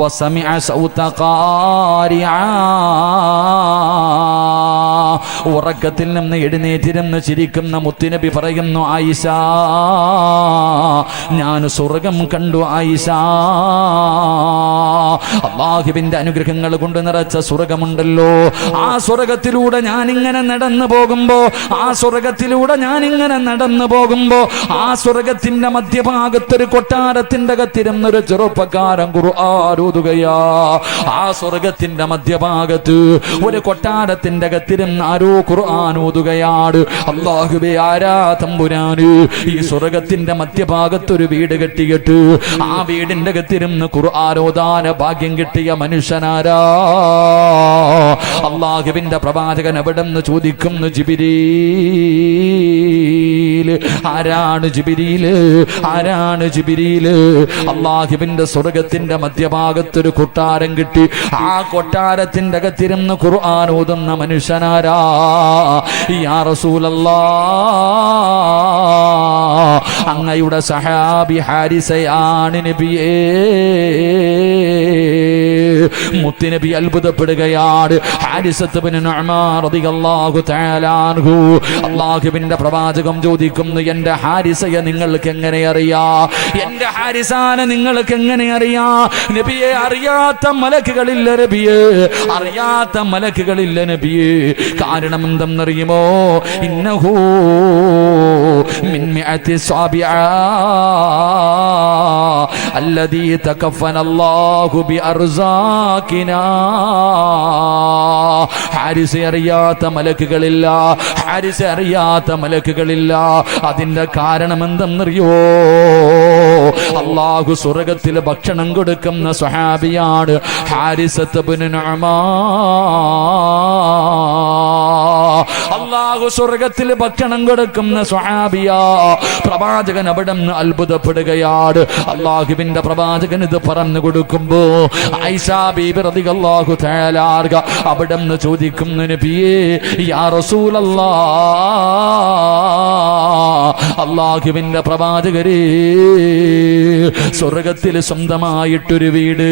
വസമിഅ സൗത ഖാരിആ. ഉറക്കത്തിൽ നിന്ന് എഴുന്നേറ്റിരുന്ന് ചിരിക്കുന്ന മുത്തുനബി പറയുന്നു, ആയിഷ ഞാൻ സ്വർഗം കണ്ടു ആയിഷ. അള്ളാഹുവിന്റെ അനുഗ്രഹങ്ങൾ കൊണ്ട് നിറച്ച സ്വർഗമുണ്ടല്ലോ, ആ സ്വർഗത്തിലൂടെ ഞാനിങ്ങനെ നടന്നു പോകുമ്പോ ആ സ്വർഗത്തിന്റെ മധ്യഭാഗത്തൊരു കൊട്ടാരത്തിന്റെ അകത്തിരുന്നൊരു ചെറുപ്പക്കാരൻ ഖുർആൻ ഓതുകയാ. ആ സ്വർഗത്തിന്റെ മധ്യഭാഗത്ത് ഒരു കൊട്ടാരത്തിന്റെ അകത്തിരുന്ന് ആരോ ഖുർആൻ ഓതുകയാണ്. അല്ലാഹുവേ, ആരാ തമ്പുരാന് ഈ സ്വർഗത്തിന്റെ മധ്യഭാഗത്തൊരു വീട് കെട്ടിയിട്ട് ആ വീടിന്റെ അകത്തിരുന്ന് ഖുർആൻ ഓതാൻ ഭാഗ്യം കിട്ടിയ മനുഷ്യനാരാ? അല്ലാഹുവിന്റെ പ്രവാചകൻ അവിടെന്ന് ചോദിക്കുന്നു, ജിബ്രീൽ. ആരാണ് ജിബ്രീല്? ആരാണ് ജിബ്രീല്? അല്ലാഹുവിന്റെ സ്വർഗത്തിന്റെ മധ്യഭാഗത്തൊരു കൊട്ടാരം കിട്ടി, ആ കൊട്ടാരത്തിന്റെ അകത്തിരുന്ന് ഖുർആൻ ഓതുന്ന മനുഷ്യനാരാ? യാ റസൂലല്ലാഹ്, അങ്ങയുടെ സഹാബി ഹാരിസയാണ് നബിയേ. മുത്തുനബി അത്ഭുതപ്പെടുകയാണ്. ഹാരിസത്ത് ഇബ്നു നുഅ്മാൻ റളിയല്ലാഹു തആല അൻഹു, അല്ലാഹുവിന്റെ പ്രവാചകം ചോദിക്കുന്നു, എന്റെ ഹാരിസയെ നിങ്ങൾക്ക് എങ്ങനെ അറിയാം? എന്റെ ഹാരിസാനെ നിങ്ങൾക്ക് എങ്ങനെ അറിയാം? നബിയെ, അറിയാത്ത മലക്കുകളില്ല നബിയെ, അറിയാത്ത മലക്കുകളില്ല നബിയെ. കാരണം എന്തെന്നറിയുമോ? ഇന്നഹു മിൻ മിഅത്തി സാബിഅ അല്ലദീ തകഫനല്ലാഹു ബിഅർസാഖിനാ. ഹാരിസെ അറിയാത്ത മലക്കുകളില്ല, ഹാരിസെ അറിയാത്ത മലക്കുകളില്ല. അതിന്റെ കാരണം എന്തെന്നറിയോ? അല്ലാഹു സ്വർഗത്തിൽ ഭക്ഷണം കൊടുക്കുന്ന സ്വഹാബിയാണ് ഹാരിസത്ത് ഇബ്നു നുഅ്മാൻ. അല്ലാഹു സ്വർഗത്തിൽ ഭക്ഷണം കൊടുക്കുന്ന സ്വഹാബിയാ. പ്രവാചകൻ അവിടെ നിന്ന് അത്ഭുതപ്പെടുകയാണ്. അല്ലാഹുവിന്റെ പ്രവാചകൻ ഇത് പറഞ്ഞു കൊടുക്കുമ്പോ ആയിഷ ബീബി റളിയല്ലാഹു തആല അൻഹ അവിടെ നിന്ന് ചോദിക്കുന്നു, നബിയേ, യാ റസൂലല്ലാഹ്, അല്ലാഹുവിന്റെ പ്രവാചകരേ, സ്വർഗത്തിൽ സ്വന്തമായിട്ടൊരു വീട്,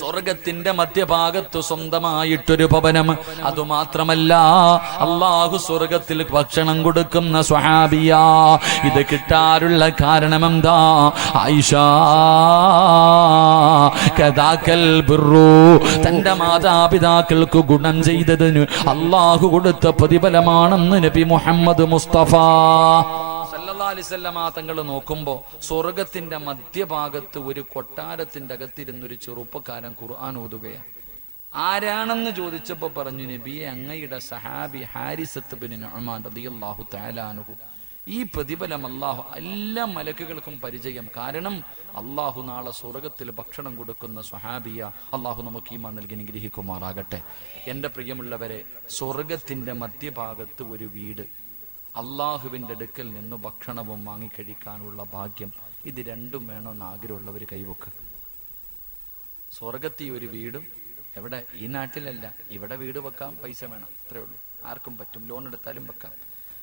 സ്വർഗത്തിന്റെ മധ്യഭാഗത്ത് സ്വന്തമായിട്ടൊരു ഭവനം, അതുമാത്രമല്ല അല്ലാഹു സ്വർഗത്തിൽ ഭക്ഷണം കൊടുക്കുന്ന സ്വഹാബിയാ. ഇത് കിട്ടാനുള്ള കാരണം എന്താ? ആയിഷ കദാകൽ ബിർറു, തന്റെ മാതാപിതാക്കൾക്ക് ഗുണം ചെയ്തതിന് അല്ലാഹു കൊടുത്ത പ്രതിഫലമാണെന്ന് നബി മുഹമ്മദ് മുസ്തഫ സല്ലല്ലാഹു അലൈഹി വസല്ലമ തങ്ങൾ നോക്കുമ്പോ സ്വർഗത്തിന്റെ മധ്യഭാഗത്ത് ഒരു കൊട്ടാരത്തിന്റെ അകത്തിരുന്നൊരു ചെറുപ്പക്കാരൻ ഖുർആൻ ഓതുകയാണ്. ആരാണെന്ന് ചോദിച്ചപ്പോ പറഞ്ഞു, നബിയെ, അങ്ങയുടെ സഹാബി ഹാരിസത്ത് ബിൻ നുഅ്മാൻ റളിയല്ലാഹു തആല അൻഹു. ഈ പ്രതിഫലം അല്ലാഹു എല്ലാ മലക്കുകൾക്കും പരിചയം. കാരണം അല്ലാഹു നാളെ സ്വർഗത്തിൽ ഭക്ഷണം കൊടുക്കുന്ന സ്വഹാബിയ. അല്ലാഹു നമുക്ക് ഈമാൻ നൽകി അനുഗ്രഹിക്കുമാറാകട്ടെ. എൻ്റെ പ്രിയമുള്ളവരെ, സ്വർഗത്തിന്റെ മധ്യഭാഗത്ത് ഒരു വീട്, അള്ളാഹുവിൻ്റെ അടുക്കൽ നിന്ന് ഭക്ഷണവും വാങ്ങിക്കഴിക്കാനുള്ള ഭാഗ്യം, ഇത് രണ്ടും വേണമെന്ന് ആഗ്രഹമുള്ളവർ കൈവക്ക്. സ്വർഗത്തിൽ ഒരു വീടും, എവിടെ? ഈ നാട്ടിലല്ല, ഇവിടെ വീട് വെക്കാം, പൈസ വേണം, അത്രേ ഉള്ളൂ. ആർക്കും പറ്റും, ലോൺ എടുത്താലും വെക്കാം.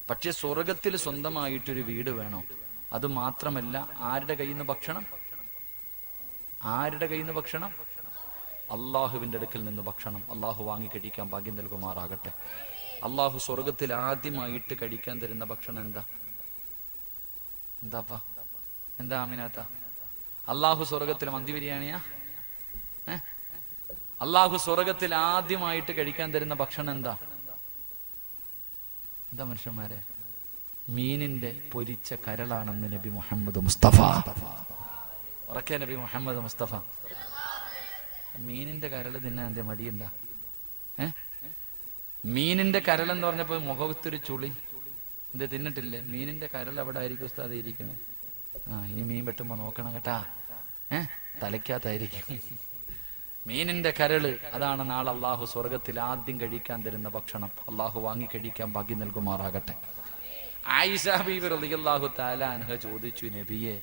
പക്ഷെ സ്വർഗത്തിൽ സ്വന്തമായിട്ടൊരു വീട് വേണോ? അത് മാത്രമല്ല, ആരുടെ കയ്യിൽ നിന്ന് ഭക്ഷണം? ആരുടെ കയ്യിൽ നിന്ന് ഭക്ഷണം? അള്ളാഹുവിൻ്റെ അടുക്കൽ നിന്ന് ഭക്ഷണം. അള്ളാഹു വാങ്ങി കഴിക്കാൻ ഭാഗ്യം നൽകുമാറാകട്ടെ. അള്ളാഹു സ്വർഗത്തിൽ ആദ്യമായിട്ട് കഴിക്കാൻ തരുന്ന ഭക്ഷണം എന്താപ്പാ? എന്താ ആമിനാത്ത? അള്ളാഹു സ്വർഗത്തിൽ മന്തി ബിരിയാണിയാ? അള്ളാഹു സ്വർഗത്തിൽ ആദ്യമായിട്ട് കഴിക്കാൻ തരുന്ന ഭക്ഷണം എന്താ മനുഷ്യന്മാരെ? മീനിന്റെ പൊരിച്ച കരളാണെന്ന് നബി മുഹമ്മദ് മുസ്തഫ. ഉറക്കെ നബി മുഹമ്മദ് മുസ്തഫ. മീനിന്റെ കരള് തിന്നാൻ എന്തേ മടിയുണ്ടാ? മീനിന്റെ കരൾ എന്ന് പറഞ്ഞപ്പോ മുഖത്തൊരു ചുളി. എന്തേ, തിന്നിട്ടില്ലേ? മീനിന്റെ കരൾ എവിടെ ആയിരിക്കും ഉസ്താദ് ഇരിക്കുന്നത്? ഇനി മീൻ വെട്ടുമ്പോ നോക്കണം കേട്ടാ, തലയ്ക്കകത്തായിരിക്കും മീനിന്റെ കരള്. അതാണ് നാളെ അള്ളാഹു സ്വർഗത്തിൽ ആദ്യം കഴിക്കാൻ തരുന്ന ഭക്ഷണം. അള്ളാഹു വാങ്ങി കഴിക്കാൻ ഭാഗ്യം നൽകുമാറാകട്ടെ. ആയിഷ ബീവി റളിയല്ലാഹു തആല അൻഹ ചോദിച്ചു, നബിയെ,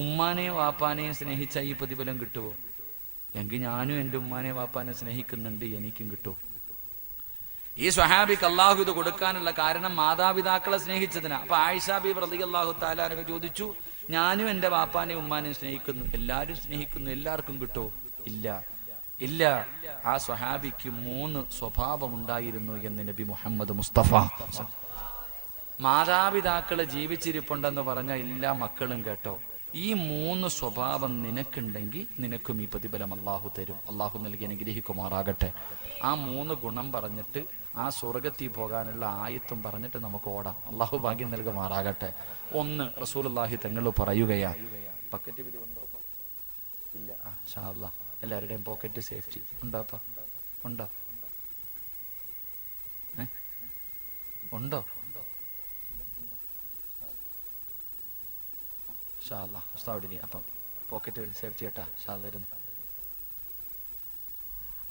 ഉമ്മാനെയും വാപ്പാനെയും സ്നേഹിച്ച ഈ പ്രതിഫലം കിട്ടുമോ? എങ്കിൽ ഞാനും എൻ്റെ ഉമ്മാനെയും വാപ്പാനെ സ്നേഹിക്കുന്നുണ്ട്, എനിക്കും കിട്ടുമോ? ഈ സ്വഹാബിക്ക് അള്ളാഹു ഇത് കൊടുക്കാനുള്ള കാരണം മാതാപിതാക്കളെ സ്നേഹിച്ചതിനാ. അപ്പൊ ആയിഷ ബീവി റളിയല്ലാഹു തആല അൻഹ ചോദിച്ചു, ഞാനും എൻ്റെ വാപ്പാനെയും ഉമ്മാനെയും സ്നേഹിക്കുന്നു, എല്ലാവരും സ്നേഹിക്കുന്നു, എല്ലാവർക്കും കിട്ടുമോ? ഇല്ല. ആ സ്വഹാബിക്ക് 3 സ്വഭാവമുണ്ടായിരുന്നു എന്ന് നബി മുഹമ്മദ് മുസ്തഫ. മാതാപിതാക്കള് ജീവിച്ചിരിപ്പുണ്ടെന്ന് പറഞ്ഞ എല്ലാ മക്കളും കേട്ടോ, ഈ 3 സ്വഭാവം നിനക്കുണ്ടെങ്കിൽ നിനക്കും ഈ പ്രതിഫലം അള്ളാഹു തരും. അള്ളാഹു നൽകി അനുഗ്രഹിക്കുമാറാകട്ടെ. ആ 3 ഗുണം പറഞ്ഞിട്ട് ആ സ്വർഗത്തിൽ പോകാനുള്ള ആയത്തും പറഞ്ഞിട്ട് നമുക്ക് ഓടാം. അള്ളാഹു ഭാഗ്യം നൽകുമാറാകട്ടെ. 1, റസൂലുള്ളാഹി തങ്ങൾ പറയുകയാ, പക്കറ്റ് പിരിവുണ്ടോ? ഇല്ല. ഇൻഷാ അല്ലാഹ് എല്ലാവരുടെയും പോക്കറ്റ് സേഫ്റ്റി ഉണ്ടോപ്പാ? ഉണ്ടോ? ഉണ്ടോ? ഇൻഷാ അല്ലാഹ് ഉസ്താദിനി അപ്പം പോക്കറ്റ് സേഫ്റ്റി കേട്ടാ തരുന്നു.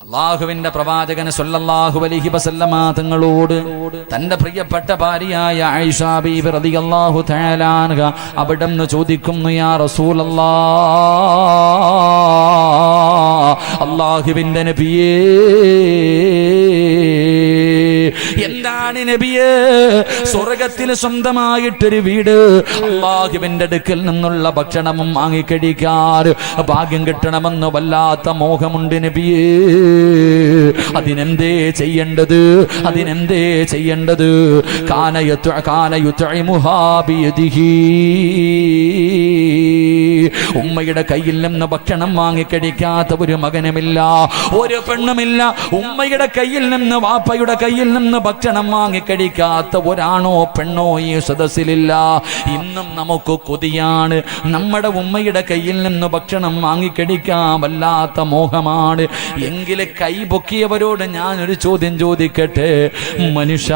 അള്ളാഹുവിന്റെ പ്രവാചകൻ സല്ലല്ലാഹു അലൈഹി വസല്ലമ തങ്ങളോട് തന്റെ പ്രിയപ്പെട്ട ഭാര്യയായ ആയിഷ ബീവി റളിയല്ലാഹു തആല അൻഹ അവിടുന്ന് ചോദിക്കുന്നു, യാ റസൂലല്ലാഹ്, അള്ളാഹുവിന്റെ നബിയേ, എന്താണ് നബിയേ സ്വർഗത്തിൽ സ്വന്തമായിട്ടൊരു വീട്, അള്ളാഹുവിന്റെ അടുക്കൽ നിന്നുള്ള ഭക്ഷണവും വാങ്ങിക്കഴിക്കാൻ ഭാഗ്യം കിട്ടണമെന്ന് വല്ലാത്ത മോഹമുണ്ട് നബിയേ. അതിനെന്തേ ചെയ്യേണ്ടത്? ഉമ്മയുടെ കയ്യിൽ നിന്ന് ഭക്ഷണം വാങ്ങിക്കഴിക്കാത്ത ഒരു മകനുമില്ല, ഒരു പെണ്ണുമില്ല. ഉമ്മയുടെ കയ്യിൽ നിന്ന് വാപ്പയുടെ കയ്യിൽ നിന്ന് ഭക്ഷണം വാങ്ങിക്കഴിക്കാത്ത ഒരാണോ പെണ്ണോ ഈ സദസ്സിലില്ല. ഇന്നും നമുക്ക് കൊതിയാണ്, നമ്മുടെ ഉമ്മയുടെ കയ്യിൽ നിന്ന് ഭക്ഷണം വാങ്ങിക്കഴിക്കാൻ വല്ലാത്ത മോഹമാണ്. എങ്കിലും കൈ പൊക്കിയവരോട് ഞാനൊരു ചോദ്യം ചോദിക്കട്ടെ, മനുഷ്യ,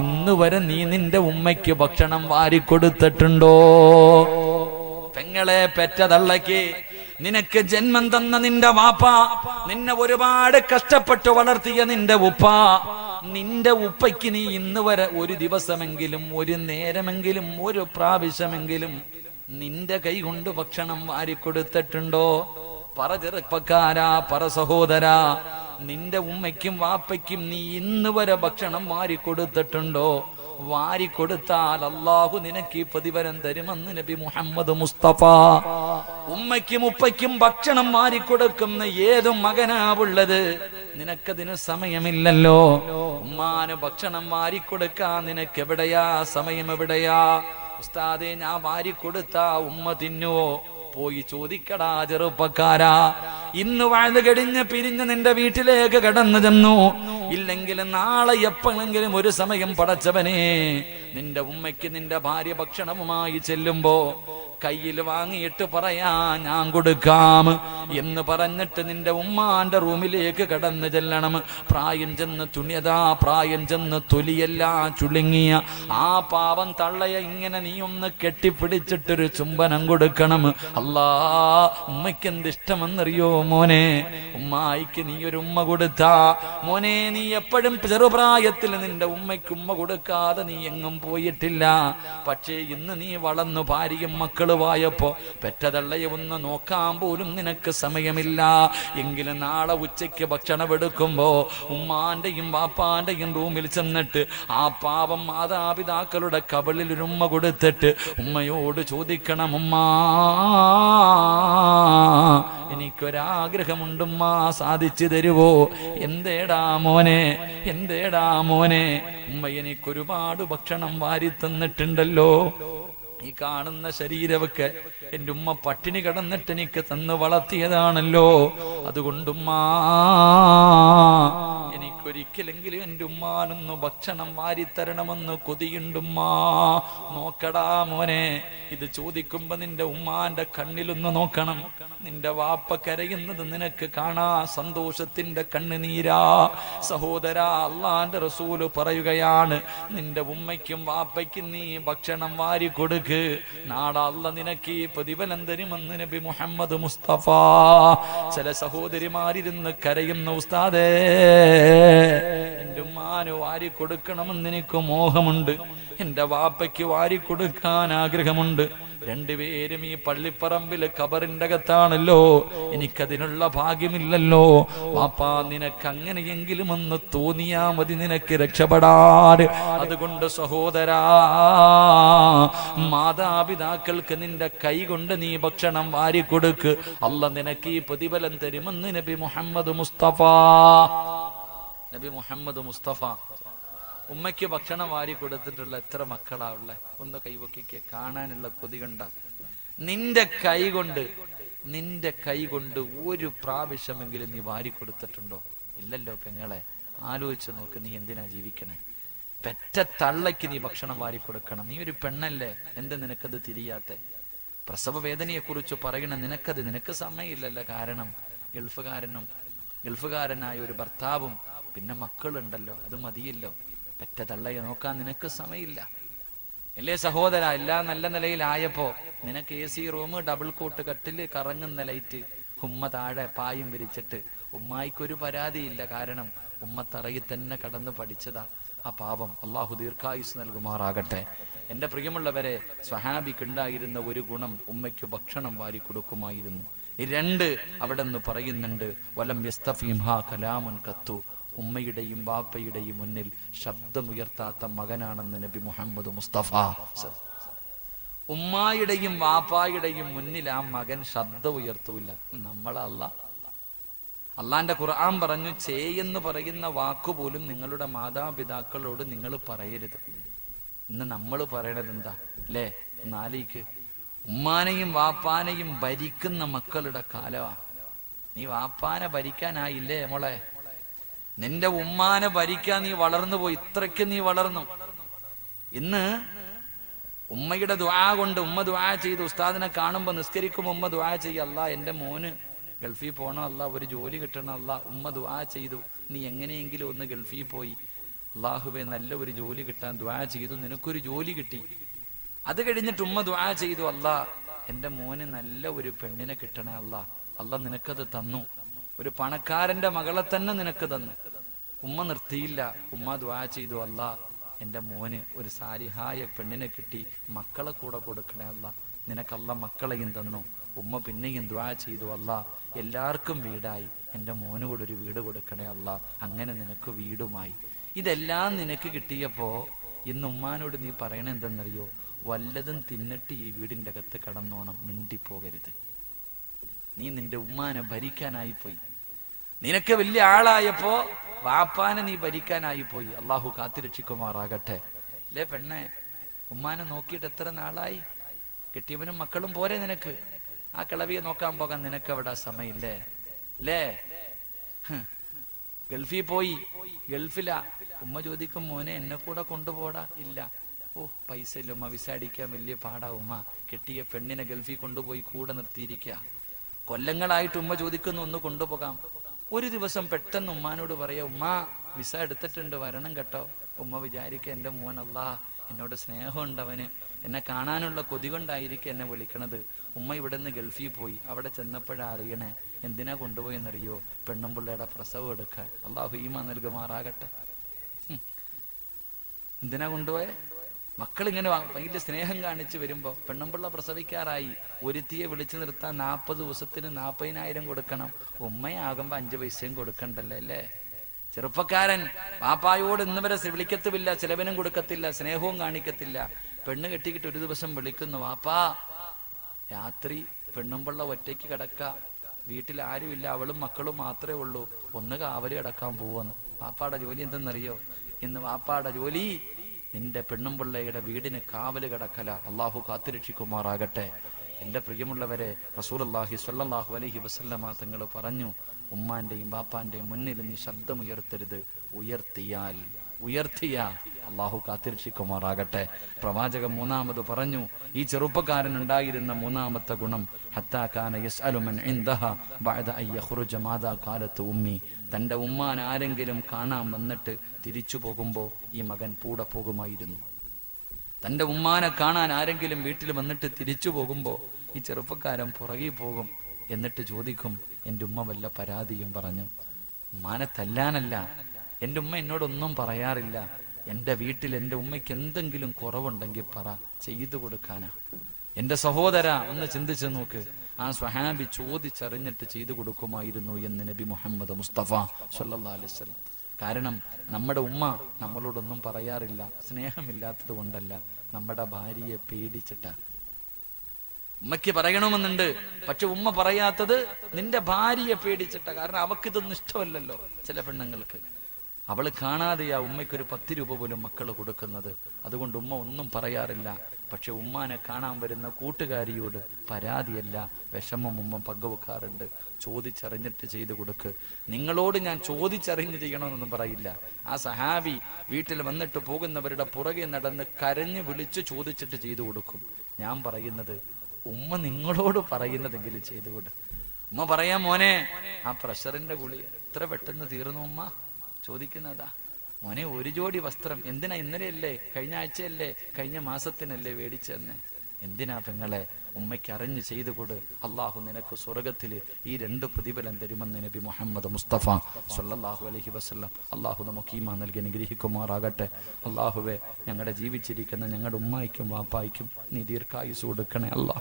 ഇന്ന് വരെ നീ നിന്റെ ഉമ്മയ്ക്ക് ഭക്ഷണം വാരിക്കൊടുത്തിട്ടുണ്ടോ? പെങ്ങളെ പെറ്റതള്ളയ്ക്ക് നിനക്ക് ജന്മം തന്ന നിന്റെ വാപ്പ, നിന്നെ ഒരുപാട് കഷ്ടപ്പെട്ട് വളർത്തിയ നിന്റെ ഉപ്പ, നിന്റെ ഉപ്പയ്ക്ക് നീ ഇന്ന് വരെ ഒരു ദിവസമെങ്കിലും, ഒരു നേരമെങ്കിലും, ഒരു പ്രാവശ്യമെങ്കിലും നിന്റെ കൈ കൊണ്ട് ഭക്ഷണം വാരിക്കൊടുത്തിട്ടുണ്ടോ? പറ ചെറുപ്പക്കാരാ, പറ സഹോദരാ, നിന്റെ ഉമ്മയ്ക്കും വാപ്പയ്ക്കും നീ ഇന്ന് വരെ ഭക്ഷണം വാരിക്കൊടുത്തിട്ടുണ്ടോ? വാരിക്കൊടുത്താൽ അള്ളാഹു നിനക്ക് ഈ പ്രതിഫലം തരുമെന്ന് നബി മുഹമ്മദ് മുസ്തഫ. ഉമ്മയ്ക്കും ഉപ്പയ്ക്കും ഭക്ഷണം വാരിക്കൊടുക്കുന്ന ഏതു മകനാവുള്ളത്? നിനക്കതിന് സമയമില്ലല്ലോ. ഉമ്മാന് ഭക്ഷണം വാരിക്കൊടുക്കാൻ നിനക്ക് എവിടെയാ സമയം? എവിടെയാ ഉസ്താദേ, ഞാൻ വാരിക്കൊടുത്താ ഉമ്മ തിന്നുവോ? പോയി ചോദിക്കടാ ചെറുപ്പക്കാരാ. ഇന്ന് വാഴ്ന്നു കഴിഞ്ഞ് പിരിഞ്ഞ് നിന്റെ വീട്ടിലേക്ക് കടന്നു ചെന്നു, ഇല്ലെങ്കിൽ നാളെ എപ്പോഴെങ്കിലും ഒരു സമയം പടച്ചവനെ നിന്റെ ഉമ്മയ്ക്ക് നിന്റെ ഭാര്യ ഭക്ഷണവുമായി ചെല്ലുമ്പോ കയ്യിൽ വാങ്ങിയിട്ട് പറയാ ഞാൻ കൊടുക്കാം എന്ന് പറഞ്ഞിട്ട് നിന്റെ ഉമ്മാന്റെ റൂമിലേക്ക് കടന്നു ചെല്ലണം. പ്രായം ചെന്ന് തുണിയതാ, പ്രായം ചെന്ന് തൊലിയെല്ലാം ചുളുങ്ങിയ ആ പാവം തള്ളയെ ഇങ്ങനെ നീ ഒന്ന് കെട്ടിപ്പിടിച്ചിട്ടൊരു ചുംബനം കൊടുക്കണം. അല്ലാ, ഉമ്മയ്ക്ക് എന്ത് ഇഷ്ടമെന്നറിയോ മോനെ? ഉമ്മായിക്ക് നീ ഒരു ഉമ്മ കൊടുത്താ മോനെ, നീ എപ്പോഴും ചെറുപ്രായത്തിൽ നിന്റെ ഉമ്മയ്ക്ക് ഉമ്മ കൊടുക്കാതെ നീ എങ്ങും പോയിട്ടില്ല. പക്ഷേ ഇന്ന് നീ വളർന്നു ഭാര്യയും മക്കളുമായപ്പോ പെറ്റതള്ളയെ ഒന്ന് നോക്കാൻ പോലും നിനക്ക് സമയമില്ല. എങ്കിലും നാളെ ഉച്ചയ്ക്ക് ഭക്ഷണം എടുക്കുമ്പോ ഉമ്മാന്റെയും വാപ്പാന്റെയും റൂമിൽ ചെന്നിട്ട് ആ പാവം മാതാപിതാക്കളുടെ കവിളിൽ ഒരു ഉമ്മ കൊടുത്തിട്ട് ഉമ്മയോട് ചോദിക്കണം, ഉമ്മാ എനിക്കൊരാഗ്രഹമുണ്ടുമ്മ, സാധിച്ചു തരുവോ? എന്തേടാ മോനെ, എന്തേടാ മോനെ? ഉമ്മ എനിക്കൊരുപാട് ഭക്ഷണം വാരി തന്നിട്ടുണ്ടല്ലോ. ഈ കാണുന്ന ശരീരമൊക്കെ എൻ്റെ ഉമ്മ പട്ടിണി കിടന്നിട്ട് എനിക്ക് തന്ന് വളർത്തിയതാണല്ലോ. അതുകൊണ്ടുമ്മാ എനിക്കൊരിക്കലെങ്കിലും എൻ്റെ ഉമ്മാനൊന്ന് ഭക്ഷണം വാരിത്തരണമെന്ന് കൊതിയുണ്ടുമ്മാ. നോക്കടാ മോനെ, ഇത് ചോദിക്കുമ്പോ നിന്റെ ഉമ്മാന്റെ കണ്ണിലൊന്ന് നോക്കണം. നിന്റെ വാപ്പ കരയുന്നത് നിനക്ക് കാണാ, സന്തോഷത്തിന്റെ കണ്ണുനീരാ. സഹോദരാ, അള്ളാന്റെ റസൂല് പറയുകയാണ്, നിന്റെ ഉമ്മയ്ക്കും വാപ്പയ്ക്കും നീ ഭക്ഷണം വാരി കൊടുക്ക്. നാളെ അള്ള നിനക്ക് ഈ പ്രതിഫലം തരുമെന്ന് നബി മുഹമ്മദ് മുസ്തഫ. ചില സഹോദരിമാരിരുന്ന് കരയുന്ന, ഉസ്താദേ എന്റെ ഉമ്മാന് വാരി കൊടുക്കണമെന്ന് എനിക്ക് മോഹമുണ്ട്, എന്റെ വാപ്പയ്ക്ക് വാരി കൊടുക്കാൻ ആഗ്രഹമുണ്ട്. രണ്ടുപേരും ഈ പള്ളിപ്പറമ്പില് ഖബറിന്റെ അകത്താണല്ലോ, എനിക്കതിനുള്ള ഭാഗ്യമില്ലല്ലോ. വാപ്പാ, നിനക്ക് അങ്ങനെയെങ്കിലും ഒന്ന് തോന്നിയാ മതി നിനക്ക് രക്ഷപ്പെടാൻ. അതുകൊണ്ട് സഹോദരാ, മാതാപിതാക്കൾക്ക് നിന്റെ കൈ കൊണ്ട് നീ ഭക്ഷണം വാരി കൊടുക്ക്. അല്ല നിനക്ക് ഈ പ്രതിഫലം തരുമെന്ന് നബി മുഹമ്മദ് മുസ്തഫ. നബി മുഹമ്മദ് മുസ്തഫ ഉമ്മയ്ക്ക് ഭക്ഷണം വാരി കൊടുത്തിട്ടുള്ള എത്ര മക്കളാ ഉള്ളെ? ഒന്ന് കൈവക്കിക്ക്, കാണാനുള്ള കൊതി കണ്ട. നിന്റെ കൈ കൊണ്ട് ഒരു പ്രാവശ്യമെങ്കിലും നീ വാരി കൊടുത്തിട്ടുണ്ടോ? ഇല്ലല്ലോ പെങ്ങളെ. ആലോചിച്ച് നോക്ക്, നീ എന്തിനാ ജീവിക്കണേ? പെറ്റ തള്ളയ്ക്ക് നീ ഭക്ഷണം വാരി കൊടുക്കണം. നീ ഒരു പെണ്ണല്ലേ, എന്ത് നിനക്കത് തിരിയാത്തെ? പ്രസവ വേദനയെ കുറിച്ച് പറയണ നിനക്ക് സമയമില്ലല്ലോ. കാരണം ഗൾഫുകാരനായ ഒരു ഭർത്താവും പിന്നെ മക്കളുണ്ടല്ലോ, അത് മതിയല്ലോ. പെറ്റ തള്ളയെ നോക്കാൻ നിനക്ക് സമയമില്ല അല്ലേ സഹോദര? എല്ലാം നല്ല നിലയിലായപ്പോ നിനക്ക് AC റൂം, ഡബിൾ കോട്ട് കട്ടില്, കറങ്ങുന്ന ലൈറ്റ്, ഉമ്മ താഴെ പായും വിരിച്ചിട്ട് ഉമ്മായിക്കൊരു പരാതിയില്ല. കാരണം ഉമ്മ തറയിൽ തന്നെ കടന്ന് പഠിച്ചതാ. ആ പാവം അള്ളാഹു ദീർഘായുസ് നൽകുമാറാകട്ടെ. എന്റെ പ്രിയമുള്ളവരെ, സ്വഹാബിക്കുണ്ടായിരുന്ന ഒരു ഗുണം, ഉമ്മയ്ക്ക് ഭക്ഷണം വാരി കൊടുക്കുമായിരുന്നു. 2 അവിടെ നിന്ന് പറയുന്നുണ്ട്, വലം യസ്തഫീംഹാ കലാമുൻ കത്തു. ഉമ്മയുടെയും ബാപ്പയുടെയും മുന്നിൽ ശബ്ദമുയർത്താത്ത മകനാണെന്ന് നബി മുഹമ്മദ് മുസ്തഫ. ഉമ്മായുടെയും വാപ്പായുടെയും മുന്നിൽ ആ മകൻ ശബ്ദം ഉയർത്തൂല. അള്ളാന്റെ ഖുർആൻ പറഞ്ഞു, എന്ന് പറയുന്ന വാക്കുപോലും നിങ്ങളുടെ മാതാപിതാക്കളോട് നിങ്ങൾ പറയരുത്. ഇന്ന് നമ്മൾ പറയണത് എന്താ അല്ലേ? നാലേക്ക് ഉമ്മാനെയും വാപ്പാനെയും ഭരിക്കുന്ന മക്കളുടെ കാലമാ. നീ വാപ്പാനെ ഭരിക്കാനായില്ലേ മോളെ? നിന്റെ ഉമ്മാനെ ഭരിക്കാൻ നീ വളർന്നു പോയി, ഇത്രയ്ക്ക് നീ വളർന്നു. ഇന്ന് ഉമ്മയുടെ ദുആ കൊണ്ട്, ഉമ്മ ദുആ ചെയ്തു, ഉസ്താദിനെ കാണുമ്പോ നിസ്കരിക്കും ഉമ്മ ദുആ ചെയ്യ, അല്ലാ എന്റെ മോന് ഗൾഫിൽ പോകണം, അല്ലാ ഒരു ജോലി കിട്ടണം, അല്ലാ. ഉമ്മ ദുആ ചെയ്തു, നീ എങ്ങനെയെങ്കിലും ഒന്ന് ഗൾഫിൽ പോയി, അല്ലാഹുവേ നല്ല ഒരു ജോലി കിട്ടാൻ ദുആ ചെയ്തു, നിനക്കൊരു ജോലി കിട്ടി. അത് കഴിഞ്ഞിട്ട് ഉമ്മ ദുആ ചെയ്തു, അല്ലാ എന്റെ മോന് നല്ല ഒരു പെണ്ണിനെ കിട്ടണേ അല്ലാ. അല്ലാ നിനക്കത് തന്നു, ഒരു പണക്കാരന്റെ മകളെ തന്നെ നിനക്ക് തന്നു. ഉമ്മ നിർത്തിയില്ല, ഉമ്മ ദുആ ചെയ്തു, അല്ലാ എന്റെ മോന് ഒരു സാലിഹായ പെണ്ണിനെ കിട്ടി, മക്കളെ കൂടെ കൊടുക്കണേ അല്ലാ. നിനക്കല്ല മക്കളെയും തന്നു. ഉമ്മ പിന്നെയും ദുആ ചെയ്തു, അല്ലാ എല്ലാവർക്കും വീടായി, എന്റെ മോന് കൂടെ ഒരു വീട് കൊടുക്കണേ അല്ലാ. അങ്ങനെ നിനക്ക് വീടുമായി. ഇതെല്ലാം നിനക്ക് കിട്ടിയപ്പോ ഇന്ന് ഉമ്മാനോട് നീ പറയണ എന്തെന്നറിയോ? വല്ലതും തിന്നിട്ട് ഈ വീടിന്റെ അകത്ത് കടന്നോണം, മിണ്ടിപ്പോകരുത്. നീ നിന്റെ ഉമ്മാനെ ഭരിക്കാനായിപ്പോയി. നിനക്ക് വലിയ ആളായപ്പോ വാപ്പാനെ നീ ഭരിക്കാനായിപ്പോയി. അള്ളാഹു കാത്തിരക്ഷിക്കുമാറാകട്ടെ. അല്ലേ പെണ്ണെ, ഉമ്മാനെ നോക്കിയിട്ട് എത്ര നാളായി? കെട്ടിയവനും മക്കളും പോരെ നിനക്ക്? ആ കിളവിയെ നോക്കാൻ പോകാൻ നിനക്ക് അവിടെ സമയമില്ലേ? അല്ലേ? ഗൾഫിൽ പോയി, ഗൾഫിലാ. ഉമ്മ ചോദിക്കും, മോനെ എന്നെ കൂടെ കൊണ്ടുപോടാ. ഇല്ല. ഓ പൈസ ഇല്ല ഉമ്മ, വിസ അടിക്കാൻ വലിയ പാടാ ഉമ്മ, കെട്ടിയ പെണ്ണിനെ ഗൾഫിൽ കൊണ്ടുപോയി കൂടെ നിർത്തിയിരിക്കുക, കൊല്ലങ്ങളായിട്ട് ഉമ്മ ചോദിക്കുന്നു ഒന്ന് കൊണ്ടുപോകാം. ഒരു ദിവസം പെട്ടെന്ന് ഉമ്മാനോട് പറയാ, ഉമ്മ വിസ എടുത്തിട്ടുണ്ട് വരണം കേട്ടോ. ഉമ്മ വിചാരിക്കുക എൻ്റെ മോൻ അല്ലാ എന്നോട് സ്നേഹമുണ്ട്, അവന് എന്നെ കാണാനുള്ള കൊതി കൊണ്ടായിരിക്കും എന്നെ വിളിക്കണത്. ഉമ്മ ഇവിടെ നിന്ന് ഗൾഫിൽ പോയി, അവിടെ ചെന്നപ്പോഴാ അറിയണേ എന്തിനാ കൊണ്ടുപോയെന്നറിയോ, പെണ്ണും പിള്ളയുടെ പ്രസവം എടുക്കാൻ. അള്ളാഹു ഈമാൻ നൽകുമാറാകട്ടെ. എന്തിനാ കൊണ്ടുപോയെ? മക്കളിങ്ങനെ വലിയ സ്നേഹം കാണിച്ച് വരുമ്പോ പെണ്ണുമ്പിള്ള പ്രസവിക്കാറായി, ഒരുത്തിയെ വിളിച്ചു നിർത്താൻ 40 ദിവസത്തിന് 40,000 കൊടുക്കണം. ഉമ്മയാകുമ്പോ 5 പൈസയും കൊടുക്കണ്ടല്ലേ അല്ലേ? ചെറുപ്പക്കാരൻ പാപ്പായോട് ഇന്ന് വരെ വിളിക്കത്തുമില്ല, ചിലവനും കൊടുക്കത്തില്ല, സ്നേഹവും കാണിക്കത്തില്ല. പെണ്ണ് കെട്ടിക്കിട്ട് ഒരു ദിവസം വിളിക്കുന്നു, വാപ്പാ രാത്രി പെണ്ണുമ്പിള്ള ഒറ്റയ്ക്ക് കിടക്ക, വീട്ടിൽ ആരുമില്ല, അവളും മക്കളും മാത്രമേ ഉള്ളൂ, ഒന്ന് കാവല് കിടക്കാൻ പോവെന്ന്. വാപ്പാടെ ജോലി എന്തെന്നറിയോ? ഇന്ന് വാപ്പാടെ ജോലി നിന്റെ പെണ്ണുമ്പിള്ളയുടെ വീടിന് കാവല് കിടക്കല. അള്ളാഹു കാത്തുരക്ഷിക്കുമാറാകട്ടെ. എൻ്റെ പ്രിയമുള്ളവരെ, റസൂലുള്ളാഹി സ്വല്ലല്ലാഹു അലൈഹി വസല്ലമ തങ്ങൾ പറഞ്ഞു, ഉമ്മാന്റെയും ബാപ്പാന്റെയും മുന്നിൽ നീ ശബ്ദമുയർത്തരുത്, ഉയർത്തിയാൽ അള്ളാഹു കാത്തുരക്ഷിക്കുമാറാകട്ടെ. പ്രവാചകൻ മൂന്നാമത് പറഞ്ഞു, ഈ ചെറുപ്പക്കാരൻ ഉണ്ടായിരുന്ന മൂന്നാമത്തെ ഗുണം, ഹത്താ കാന യസ്അലു മൻ ഇൻദഹ ബഅദ അൻ യഖ്റുജ മാദാ ഖാലത്ത് ഉമ്മി. തൻ്റെ ഉമ്മാൻ ആരെങ്കിലും കാണാൻ വന്നിട്ട് തിരിച്ചു പോകുമ്പോൾ ഈ മകൻ കൂടെ പോകുമായിരുന്നു. തൻ്റെ ഉമ്മാനെ കാണാൻ ആരെങ്കിലും വീട്ടിൽ വന്നിട്ട് തിരിച്ചു പോകുമ്പോൾ ഈ ചെറുപ്പക്കാരൻ പുറകെ പോകും. എന്നിട്ട് ചോദിക്കും, എൻ്റെ ഉമ്മ വല്ല പരാതിയും പറഞ്ഞു? ഉമ്മാനെ തല്ലാനല്ല, എൻ്റെ ഉമ്മ എന്നോടൊന്നും പറയാറില്ല, എൻ്റെ വീട്ടിൽ എൻ്റെ ഉമ്മയ്ക്ക് എന്തെങ്കിലും കുറവുണ്ടെങ്കിൽ പറ, ചെയ്തു കൊടുക്കാനാ. എൻ്റെ സഹോദര ഒന്ന് ചിന്തിച്ചു നോക്ക്, ആ സ്വഹാബി ചോദിച്ചറിഞ്ഞിട്ട് ചെയ്തു കൊടുക്കുമായിരുന്നു എന്ന് നബി മുഹമ്മദ് മുസ്തഫ സ്വല്ലല്ലാഹു അലൈഹി വസല്ലം. കാരണം നമ്മുടെ ഉമ്മ നമ്മളോടൊന്നും പറയാറില്ല, സ്നേഹമില്ലാത്തത് കൊണ്ടല്ല, നമ്മുടെ ഭാര്യയെ പേടിച്ചിട്ടാ. ഉമ്മയ്ക്ക് പറയണമെന്നുണ്ട്, പക്ഷെ ഉമ്മ പറയാത്തത് നിന്റെ ഭാര്യയെ പേടിച്ചിട്ടാ. കാരണം അവക്കിതൊന്നും ഇഷ്ടമല്ലല്ലോ. ചില പെണ്ണുങ്ങൾക്ക് അവള് കാണാതെയാ ഉമ്മയ്ക്കൊരു 10 രൂപ പോലും മക്കൾ കൊടുക്കുന്നത്. അതുകൊണ്ട് ഉമ്മ ഒന്നും പറയാറില്ല. പക്ഷെ ഉമ്മാനെ കാണാൻ വരുന്ന കൂട്ടുകാരിയോട് പരാതിയല്ല, വിഷമം ഉമ്മ പങ്കുവെക്കാറുണ്ട്. ചോദിച്ചറിഞ്ഞിട്ട് ചെയ്തു കൊടുക്ക്. നിങ്ങളോട് ഞാൻ ചോദിച്ചറിഞ്ഞ് ചെയ്യണമെന്നൊന്നും പറയില്ല. ആ സഹാബി വീട്ടിൽ വന്നിട്ട് പോകുന്നവരുടെ പുറകെ നടന്ന് കരഞ്ഞു വിളിച്ചു ചോദിച്ചിട്ട് ചെയ്തു കൊടുക്കും. ഞാൻ പറയുന്നത്, ഉമ്മ നിങ്ങളോട് പറയുന്നതെങ്കിലും ചെയ്തു കൊടു. ഉമ്മ പറയാം, മോനെ ആ പ്രഷറിന്റെ ഗുളിക എത്ര പെട്ടെന്ന് തീർന്നു ഉമ്മ ചോദിക്കുന്നതാ. മോനെ ഒരു ജോഡി വസ്ത്രം എന്തിനാ, ഇന്നലെയല്ലേ, കഴിഞ്ഞ ആഴ്ചയല്ലേ, കഴിഞ്ഞ മാസത്തിനല്ലേ മേടിച്ചെന്നെ? എന്തിനാ പെങ്ങളെ? ഉമ്മയ്ക്ക് അറിഞ്ഞ് ചെയ്തു കൊടു. അള്ളാഹു നിനക്ക് സ്വർഗത്തില് ഈ 2 പ്രതിഫലം തരുമെന്ന് നബി മുഹമ്മദ് മുസ്തഫ സ്വല്ലല്ലാഹു അലൈഹി വസല്ലം. അള്ളാഹു നമുക്ക് ഈമാൻ നൽകി അനുഗ്രഹിക്കുമാറാകട്ടെ. അള്ളാഹുവെ, ഞങ്ങളുടെ ജീവിച്ചിരിക്കുന്ന ഞങ്ങളുടെ ഉമ്മായിക്കും വാപ്പായിക്കും നീ ദീർഘായുസ് കൊടുക്കണേ അല്ലാ,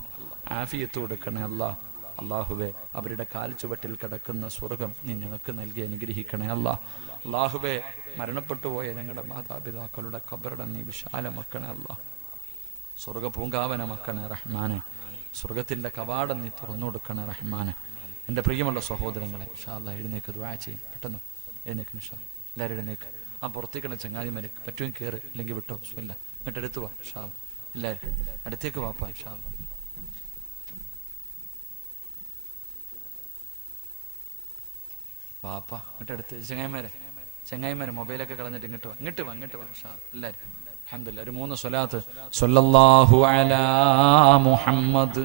ആഫിയത്ത് കൊടുക്കണേ അല്ലാ. അള്ളാഹുവെ, അവരുടെ കാൽച്ചുവട്ടിൽ കിടക്കുന്ന സ്വർഗം നീ ഞങ്ങൾക്ക് നൽകി അനുഗ്രഹിക്കണേ അല്ലാ. അള്ളാഹുവെ, മരണപ്പെട്ടു പോയ ഞങ്ങളുടെ മാതാപിതാക്കളുടെ ഖബറിടം നീ വിശാലമാക്കണേ അല്ലാ. സ്വർഗ പൂങ്കാവനമാക്കണേ റഹ്മാനെ. സ്വർഗത്തിന്റെ കവാടം നീ തുറന്നു കൊടുക്കണേ റഹ്മാനെ. എൻ്റെ പ്രിയമുള്ള സഹോദരങ്ങളെ, ഇൻഷാ അല്ലാഹ് എഴുന്നേക്ക് ദുആ ചെയ്യും. പെട്ടെന്ന് എഴുന്നേക്ക് ഇൻഷാ. എല്ലാവരും എഴുന്നേക്ക്. ആ പുറത്തേക്കണ ചങ്ങാതിമാരെ പറ്റുമെങ്കിൽ കയറ്, ഇല്ലെങ്കിൽ വിട്ടോ. ഇല്ല, എന്നിട്ട് എടുത്തു വാ ഇൻഷാ അല്ലാഹ്. എല്ലാവരും അടുത്തേക്ക് വാപ്പാ ഇൻഷാ അല്ലാഹ്. വാപ്പാ ഇങ്ങോട്ട് അടുത്ത് ചങ്ങായിമാരെ മൊബൈലൊക്കെ കളഞ്ഞിട്ട് ഇങ്ങോട്ട് വാ ഇൻഷാ അല്ലാഹ്. എല്ലാവരും അൽഹംദുലില്ലാഹ് ഒരു 3 സ്വലാത്ത്. സ്വല്ലല്ലാഹു അലാ മുഹമ്മദ്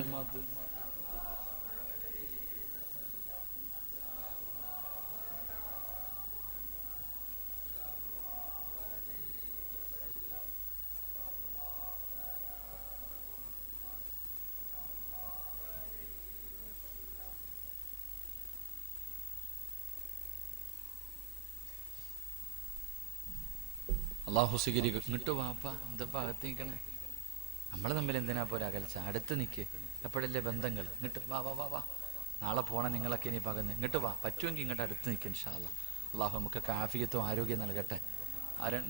അള്ളാഹു സ്വീകരിക്കും. ഇങ്ങോട്ട് വാപ്പ, എന്തപ്പാ അകത്ത് നിൽക്കണേ? നമ്മൾ തമ്മിൽ എന്തിനാ പോരാ അകൽച്ച? അടുത്ത് നിൽക്ക്, എപ്പോഴല്ലേ ബന്ധങ്ങൾ. ഇങ്ങോട്ട് വാ വാ വാ വാ. നാളെ പോണേ നിങ്ങളൊക്കെ ഇനി പകന്ന്. ഇങ്ങോട്ട് വാ, പറ്റുമെങ്കിൽ ഇങ്ങോട്ട് അടുത്ത് നിൽക്കും ഇൻഷാ അല്ലാഹ്. അള്ളാഹു നമുക്കൊക്കെ ആഫിയത്തും ആരോഗ്യം നൽകട്ടെ.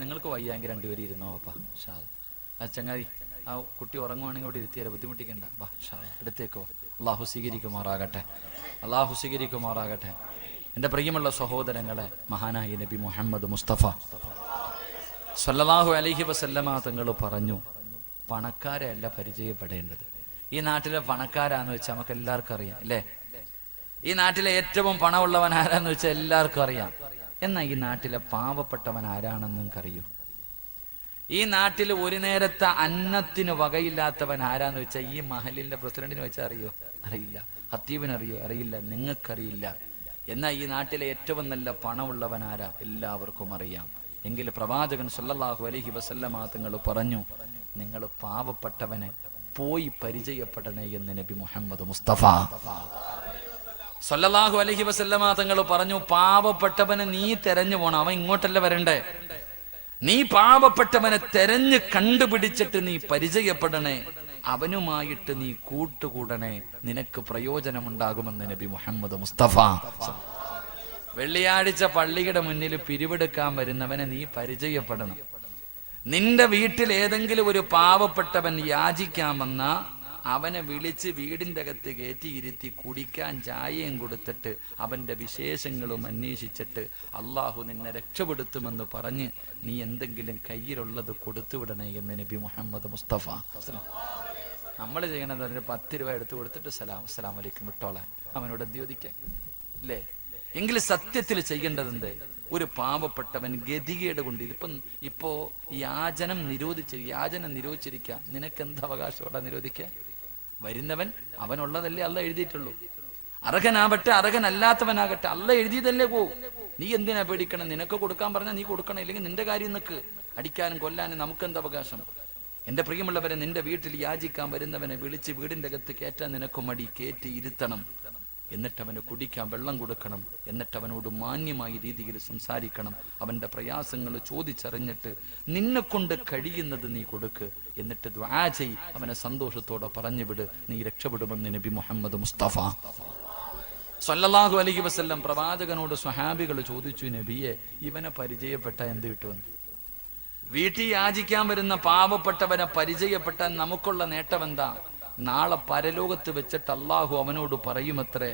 നിങ്ങൾക്ക് വയ്യാങ്കിൽ 2 പേര് ഇരുന്നോ വാപ്പ ഇൻഷാ അല്ലാഹ്. ആ ചങ്ങാതി, ആ കുട്ടി ഉറങ്ങുവാണെങ്കിൽ അവിടെ ഇരുത്തിയാലോ, ബുദ്ധിമുട്ടിക്കണ്ട. വാ ഇൻഷാ അല്ലാഹ്, അടുത്തേക്ക് വാ. അള്ളാഹു സ്വീകരിക്കുമാറാകട്ടെ, അള്ളാഹു സ്വീകരിക്കുമാറാകട്ടെ. എൻ്റെ പ്രിയമുള്ള സഹോദരങ്ങളെ, മഹാനായ നബി മുഹമ്മദ് മുസ്തഫ സ്വല്ലല്ലാഹു അലൈഹി വസല്ലമ തങ്ങൾ പറഞ്ഞു, പണക്കാരെ അല്ല പരിചയപ്പെടേണ്ടത്. ഈ നാട്ടിലെ പണക്കാരാന്ന് വെച്ചാൽ നമുക്ക് എല്ലാവർക്കും അറിയാം അല്ലേ? ഈ നാട്ടിലെ ഏറ്റവും പണമുള്ളവൻ ആരാന്ന് വെച്ചാൽ എല്ലാവർക്കും അറിയാം. എന്നാൽ ഈ നാട്ടിലെ പാവപ്പെട്ടവൻ ആരാണെന്ന് നിങ്ങൾക്ക് അറിയൂ? ഈ നാട്ടിൽ ഒരു നേരത്തെ അന്നത്തിന് വകയില്ലാത്തവൻ ആരാന്ന് വെച്ചാൽ ഈ മഹലിന്റെ പ്രസിഡന്റിന് വെച്ചാൽ അറിയോ? അറിയില്ല. ഹത്തീബിനറിയോ? അറിയില്ല. നിങ്ങൾക്കറിയില്ല. എന്നാൽ ഈ നാട്ടിലെ ഏറ്റവും നല്ല പണമുള്ളവൻ ആരാ? എല്ലാവർക്കും അറിയാം. എങ്കിൽ പ്രവാചകൻ സല്ലല്ലാഹു അലൈഹി വസല്ലമ തങ്ങൾ പറഞ്ഞു, നിങ്ങൾ പാവപ്പെട്ടവനെ പോയി പരിചയപ്പെടണേ എന്ന് നബി മുഹമ്മദ് മുസ്തഫ സല്ലല്ലാഹു അലൈഹി വസല്ലമ തങ്ങൾ പറഞ്ഞു. പാവപ്പെട്ടവനെ നീ തെരഞ്ഞു പോണം, അവൻ ഇങ്ങോട്ടല്ല വരണ്ടേ. നീ പാവപ്പെട്ടവനെ തെരഞ്ഞ് കണ്ടുപിടിച്ചിട്ട് നീ പരിചയപ്പെടണേ, അവനുമായിട്ട് നീ കൂട്ടുകൂടണേ, നിനക്ക് പ്രയോജനമുണ്ടാകുമെന്ന് നബി മുഹമ്മദ് മുസ്തഫ. വെള്ളിയാഴ്ച പള്ളിയുടെ മുന്നിൽ പിരിവെടുക്കാൻ വരുന്നവനെ നീ പരിചയപ്പെടണം. നിന്റെ വീട്ടിൽ ഏതെങ്കിലും ഒരു പാവപ്പെട്ടവൻ യാചിക്കാൻ വന്ന അവനെ വിളിച്ച് വീടിന്റെ അകത്ത് കയറ്റിയിരുത്തി കുടിക്കാൻ ചായയും കൊടുത്തിട്ട് അവന്റെ വിശേഷങ്ങളും അന്വേഷിച്ചിട്ട് അള്ളാഹു നിന്നെ രക്ഷപ്പെടുത്തുമെന്ന് പറഞ്ഞ് നീ എന്തെങ്കിലും കയ്യിലുള്ളത് കൊടുത്തുവിടണേ എന്ന് നബി മുഹമ്മദ് മുസ്തഫ. നമ്മൾ ചെയ്യണമെന്ന് പറഞ്ഞാൽ 10 രൂപ എടുത്തു കൊടുത്തിട്ട് അസ്സലാമു അലൈക്കും വിട്ടോളാൻ, അവനോട് എന്ത് ചോദിക്കാൻ അല്ലേ? എങ്കിലും സത്യത്തിൽ ചെയ്യേണ്ടത് എന്ത്? ഒരു പാവപ്പെട്ടവൻ ഗതികേട് കൊണ്ട് ഇപ്പോ യാചനം നിരോധിച്ചിരിക്കുക. നിനക്ക് എന്ത് അവകാശത്തോടെ നിരോധിക്കാൻ? വരുന്നവൻ അവനുള്ളതല്ലേ അല്ല എഴുതിയിട്ടുള്ളൂ. അർഹനാവട്ടെ അർഹനല്ലാത്തവനാകട്ടെ അല്ല എഴുതിയതല്ലേ പോവും. നീ എന്തിനാ പേടിക്കണം? നിനക്ക് കൊടുക്കാൻ പറഞ്ഞാൽ നീ കൊടുക്കണം, ഇല്ലെങ്കിൽ നിന്റെ കാര്യം നിനക്ക്. അടിക്കാനും കൊല്ലാനും നമുക്കെന്ത് അവകാശം? എന്റെ പ്രിയമുള്ളവരെ, നിന്റെ വീട്ടിൽ യാചിക്കാൻ വരുന്നവനെ വിളിച്ച് വീടിന്റെ അകത്ത് കയറ്റാൻ നിനക്ക് മടി, കയറ്റി ഇരുത്തണം. എന്നിട്ട് അവന് കുടിക്കാൻ വെള്ളം കൊടുക്കണം. എന്നിട്ട് അവനോട് മാന്യമായ രീതിയിൽ സംസാരിക്കണം. അവന്റെ പ്രയാസങ്ങൾ ചോദിച്ചറിഞ്ഞിട്ട് നിന്നെ കൊണ്ട് കഴിയുന്നത് നീ കൊടുക്ക്. എന്നിട്ട് ദുആ ചെയ്, അവനെ സന്തോഷത്തോടെ പറഞ്ഞു വിട്, നീ രക്ഷപ്പെടുമെന്ന് നബി മുഹമ്മദ് മുസ്തഫ സല്ലല്ലാഹു അലൈഹി വസല്ലം. പ്രവാചകനോട് സ്വഹാബികൾ ചോദിച്ചു, നബിയെ, ഇവനെ പരിചയപ്പെട്ട എന്ത് കിട്ടുമെന്ന്? വീട്ടിൽ യാചിക്കാൻ വരുന്ന പാവപ്പെട്ടവനെ പരിചയപ്പെട്ടാൽ നമുക്കുള്ള നേട്ടം എന്താ? നാളെ പരലോകത്ത് വെച്ചിട്ട് അള്ളാഹു അവനോട് പറയുമത്രേ,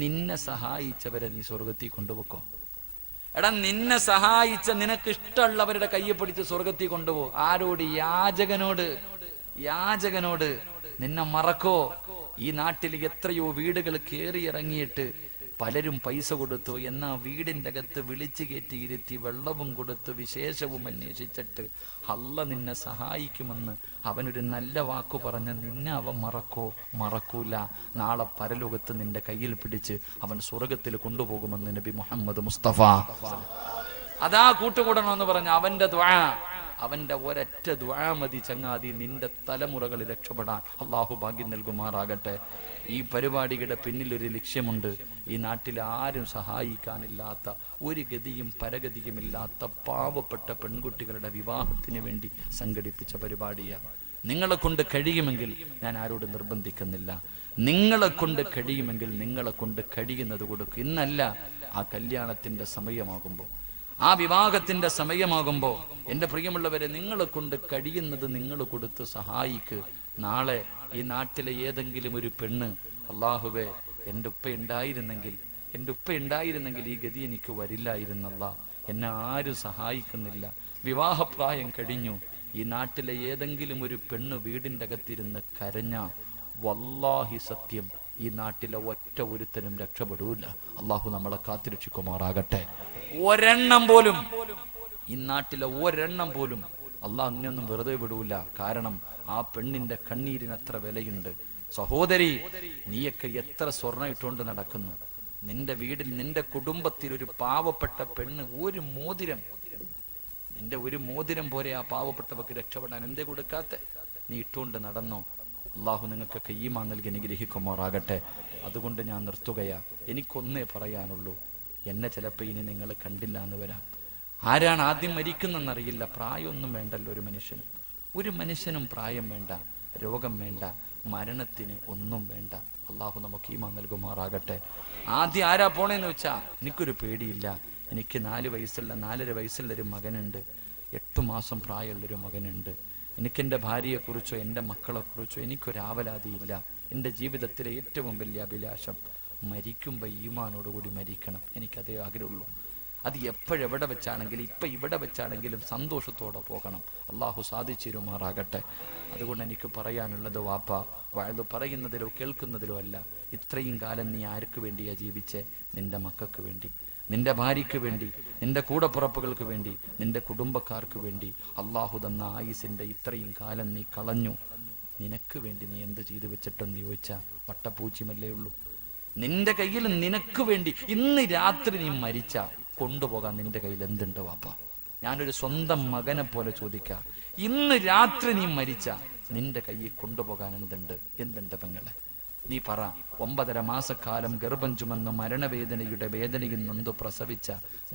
നിന്നെ സഹായിച്ചവരെ നീ സ്വർഗത്തിൽ കൊണ്ടുപോക്കോ. എടാ, നിന്നെ സഹായിച്ച നിനക്ക് ഇഷ്ടമുള്ളവരുടെ കയ്യെ പിടിച്ച് സ്വർഗത്തിൽ കൊണ്ടുപോ. ആരോട്? യാചകനോട്. നിന്നെ മറക്കോ? ഈ നാട്ടിൽ എത്രയോ വീടുകൾ കയറിയിറങ്ങിയിട്ട് പലരും പൈസ കൊടുത്തു. എന്നാ വീടിന്റെ അകത്ത് വിളിച്ചു കയറ്റിയിരുത്തി വെള്ളവും കൊടുത്ത് വിശേഷവും അന്വേഷിച്ചിട്ട് അല്ല നിന്നെ സഹായിക്കുമെന്ന് അവനൊരു നല്ല വാക്കു പറഞ്ഞ് നിന്നെ അവൻ മറക്കൂല. നാളെ പരലോകത്ത് നിന്റെ കയ്യിൽ പിടിച്ച് അവൻ സ്വർഗത്തിൽ കൊണ്ടുപോകുമെന്ന് നബി മുഹമ്മദ് മുസ്തഫ. അതാ കൂട്ടുകൂടണമെന്ന് പറഞ്ഞ അവന്റെ ദുആ, അവന്റെ ഒരൊറ്റ ദുആ മതി ചങ്ങാതി, നിന്റെ തലമുറകൾ രക്ഷപ്പെടാൻ. അള്ളാഹു ഭാഗ്യം നൽകുമാറാകട്ടെ. ഈ പരിപാടിയുടെ പിന്നിലൊരു ലക്ഷ്യമുണ്ട്. ഈ നാട്ടിൽ ആരും സഹായിക്കാനില്ലാത്ത, ഒരു ഗതിയും പരഗതിയുമില്ലാത്ത പാവപ്പെട്ട പെൺകുട്ടികളുടെ വിവാഹത്തിന് വേണ്ടി സംഘടിപ്പിച്ച പരിപാടിയാണ്. നിങ്ങളെ കൊണ്ട് കഴിയുമെങ്കിൽ, ഞാൻ ആരോട് നിർബന്ധിക്കുന്നില്ല, നിങ്ങളെ കൊണ്ട് കഴിയുമെങ്കിൽ നിങ്ങളെ കൊണ്ട് കഴിയുന്നത് കൊടുക്കും. ഇന്നല്ല, ആ കല്യാണത്തിന്റെ സമയമാകുമ്പോൾ, ആ വിവാഹത്തിന്റെ സമയമാകുമ്പോൾ എൻ്റെ പ്രിയമുള്ളവരെ, നിങ്ങളെ കൊണ്ട് കഴിയുന്നത് നിങ്ങൾ കൊടുത്ത് സഹായിക്ക്. നാളെ ഈ നാട്ടിലെ ഏതെങ്കിലും ഒരു പെണ്ണ്, അള്ളാഹുവേ, എൻ്റെ ഉപ്പ ഉണ്ടായിരുന്നെങ്കിൽ ഈ ഗതി എനിക്ക് വരില്ലായിരുന്നല്ല, എന്നെ ആരും സഹായിക്കുന്നില്ല, വിവാഹപ്രായം കഴിഞ്ഞു. ഈ നാട്ടിലെ ഏതെങ്കിലും ഒരു പെണ്ണ് വീടിൻ്റെ അകത്തിരുന്ന് കരഞ്ഞ, വല്ലാഹി സത്യം, ഈ നാട്ടിലെ ഒറ്റ ഒരുത്തനും രക്ഷപ്പെടൂല. അള്ളാഹു നമ്മളെ കാത്തിരക്ഷിക്കുമാറാകട്ടെ. ഈ നാട്ടിലെ ഒരെണ്ണം പോലും അള്ളാഹ് അങ്ങനെയൊന്നും വെറുതെ വിടൂല. കാരണം ആ പെണ്ണിന്റെ കണ്ണീരിന് അത്ര വിലയുണ്ട്. സഹോദരി, നീയൊക്കെ എത്ര സ്വർണ്ണം ഇട്ടുകൊണ്ട് നടക്കുന്നു. നിന്റെ വീട്ടിൽ, നിന്റെ കുടുംബത്തിൽ ഒരു പാവപ്പെട്ട പെണ്ണ് ഒരു മോതിരം പോരെ ആ പാവപ്പെട്ടവർക്ക് രക്ഷപ്പെടാൻ എന്തേ കൊടുക്കാത്ത? നീ ഇട്ടുകൊണ്ട് നടന്നോ? അള്ളാഹു നിങ്ങൾക്ക് ഈമാൻ നൽകി അനുഗ്രഹിക്കുമാറാകട്ടെ. അതുകൊണ്ട് ഞാൻ നിർത്തുകയാ. എനിക്കൊന്നേ പറയാനുള്ളൂ, എന്നെ ചിലപ്പോൾ ഇനി നിങ്ങൾ കണ്ടില്ല എന്ന് വരാം. ആരാണ് ആദ്യം മരിക്കുന്നെന്നറിയില്ല. പ്രായമൊന്നും വേണ്ടല്ലോ ഒരു മനുഷ്യനും പ്രായം വേണ്ട, രോഗം വേണ്ട, മരണത്തിന് ഒന്നും വേണ്ട. അള്ളാഹു നമുക്ക് ഈമാൻ നൽകുമാറാകട്ടെ. ആദ്യം ആരാ പോണേന്ന് വെച്ചാ, എനിക്കൊരു പേടിയില്ല. എനിക്ക് 4.5 വയസ്സുള്ളൊരു മകനുണ്ട്, 8 മാസം പ്രായമുള്ളൊരു മകനുണ്ട്. എനിക്കെൻ്റെ ഭാര്യയെക്കുറിച്ചോ എൻ്റെ മക്കളെക്കുറിച്ചോ എനിക്കൊരാവലാതിയില്ല. എൻ്റെ ജീവിതത്തിലെ ഏറ്റവും വലിയ അഭിലാഷം മരിക്കുമ്പോൾ ഈമാനോടുകൂടി മരിക്കണം. എനിക്കതേ ആഗ്രഹമുള്ളൂ. അത് എപ്പോഴെവിടെ വെച്ചാണെങ്കിലും, ഇവിടെ വെച്ചാണെങ്കിലും സന്തോഷത്തോടെ പോകണം. അള്ളാഹു സാധിച്ചിരുമാറാകട്ടെ. അതുകൊണ്ട് എനിക്ക് പറയാനുള്ളത്, വാപ്പ, വഅദ് പറയുന്നതിലോ കേൾക്കുന്നതിലോ അല്ല, ഇത്രയും കാലം നീ ആർക്ക് വേണ്ടിയാ ജീവിച്ചേ? നിന്റെ മക്കൾക്ക് വേണ്ടി. നിന്റെ ഭാര്യയ്ക്ക് വേണ്ടി, നിന്റെ കൂടപ്പുറപ്പുകൾക്ക് വേണ്ടി, നിന്റെ കുടുംബക്കാർക്ക് വേണ്ടി അള്ളാഹു തന്ന ആയുസിന്റെ ഇത്രയും കാലം നീ കളഞ്ഞു. നിനക്ക് വേണ്ടി നീ എന്ത് ചെയ്തു വെച്ചിട്ടെന്ന് ചോദിച്ചാ വട്ടപ്പൂച്ചിമല്ലേ ഉള്ളൂ. നിന്റെ കയ്യിൽ നിനക്ക് വേണ്ടി ഇന്ന് രാത്രി നീ മരിച്ച കൊണ്ടുപോകാൻ നിന്റെ കയ്യിൽ എന്തുണ്ട് വാപ്പ? ഞാനൊരു സ്വന്തം മകനെ പോലെ ചോദിക്കാം, ഇന്ന് രാത്രി നീ മരിച്ച നിന്റെ കയ്യിൽ കൊണ്ടുപോകാൻ എന്തുണ്ട് പെങ്ങളെ? നീ പറ. 9.5 മാസക്കാലം ഗർഭം ചുമന്ന് മരണവേദനയുടെ വേദനയിൽ നൊന്ത് പ്രസവിച്ച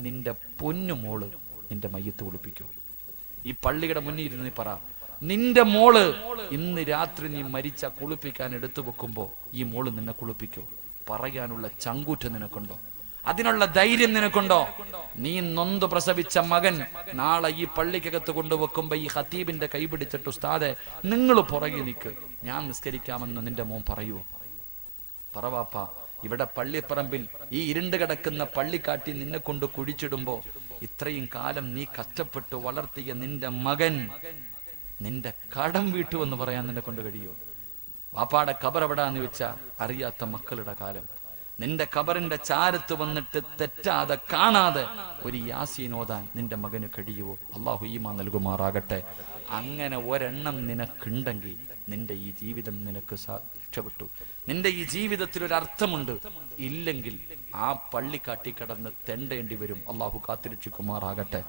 നിന്റെ പൊന്നുമോള് നിന്റെ മയ്യത്ത് കുളിപ്പിക്കോ? ഈ പള്ളിയുടെ മുന്നിൽ ഇരുന്ന് നീ പറ, നിന്റെ മോള് ഇന്ന് രാത്രി നീ മരിച്ച കുളിപ്പിക്കാൻ എടുത്തു വെക്കുമ്പോ ഈ മോള് നിന്നെ കുളിപ്പിക്കോ? പറയാനുള്ള ചങ്കൂറ്റം നിനക്കുണ്ടോ? അതിനുള്ള ധൈര്യം നിനക്കുണ്ടോ? നീ നൊന്ത് പ്രസവിച്ച മകൻ നാളെ ഈ പള്ളിക്കകത്ത് കൊണ്ടുവെക്കുമ്പോ ഈ ഖതീബിന്റെ കൈ പിടിച്ചിട്ട് ഉസ്താദെ നിങ്ങൾ പുറകെ നിൽക്ക്, ഞാൻ നിസ്കരിക്കാമെന്ന് നിന്റെ മോൻ പറയുവോ? പറവാപ്പ. ഇവിടെ പള്ളിപ്പറമ്പിൽ ഈ ഇരുണ്ട് കിടക്കുന്ന പള്ളിക്കാട്ടി നിന്നെ കൊണ്ട് കുഴിച്ചിടുമ്പോ ഇത്രയും കാലം നീ കഷ്ടപ്പെട്ട് വളർത്തിയ നിന്റെ മകൻ നിന്റെ കടം വീട്ടു എന്ന് പറയാൻ നിന്നെ കൊണ്ട് കഴിയോ? വാപ്പാടെ ഖബർ എവിടാന്ന് വെച്ചാ അറിയാത്ത മക്കളുടെ കാലം. നിന്റെ ഖബറിന്റെ ചാരത്ത് വന്നിട്ട് തെറ്റാതെ കാണാതെ ഒരു യാസീൻ ഓതാൻ നിന്റെ മകന് കഴിയുവോ? അള്ളാഹു ഈമാൻ നൽകുമാറാകട്ടെ. അങ്ങനെ ഒരെണ്ണം നിനക്കുണ്ടെങ്കിൽ നിന്റെ ഈ ജീവിതം നിനക്ക് രക്ഷപ്പെട്ടു. നിന്റെ ഈ ജീവിതത്തിൽ ഒരു അർത്ഥമുണ്ട്. ഇല്ലെങ്കിൽ ആ പള്ളിക്കാട്ടി കിടന്ന് തെണ്ടേണ്ടി വരും. അള്ളാഹു കാത്തിരക്ഷിക്കുമാറാകട്ടെ.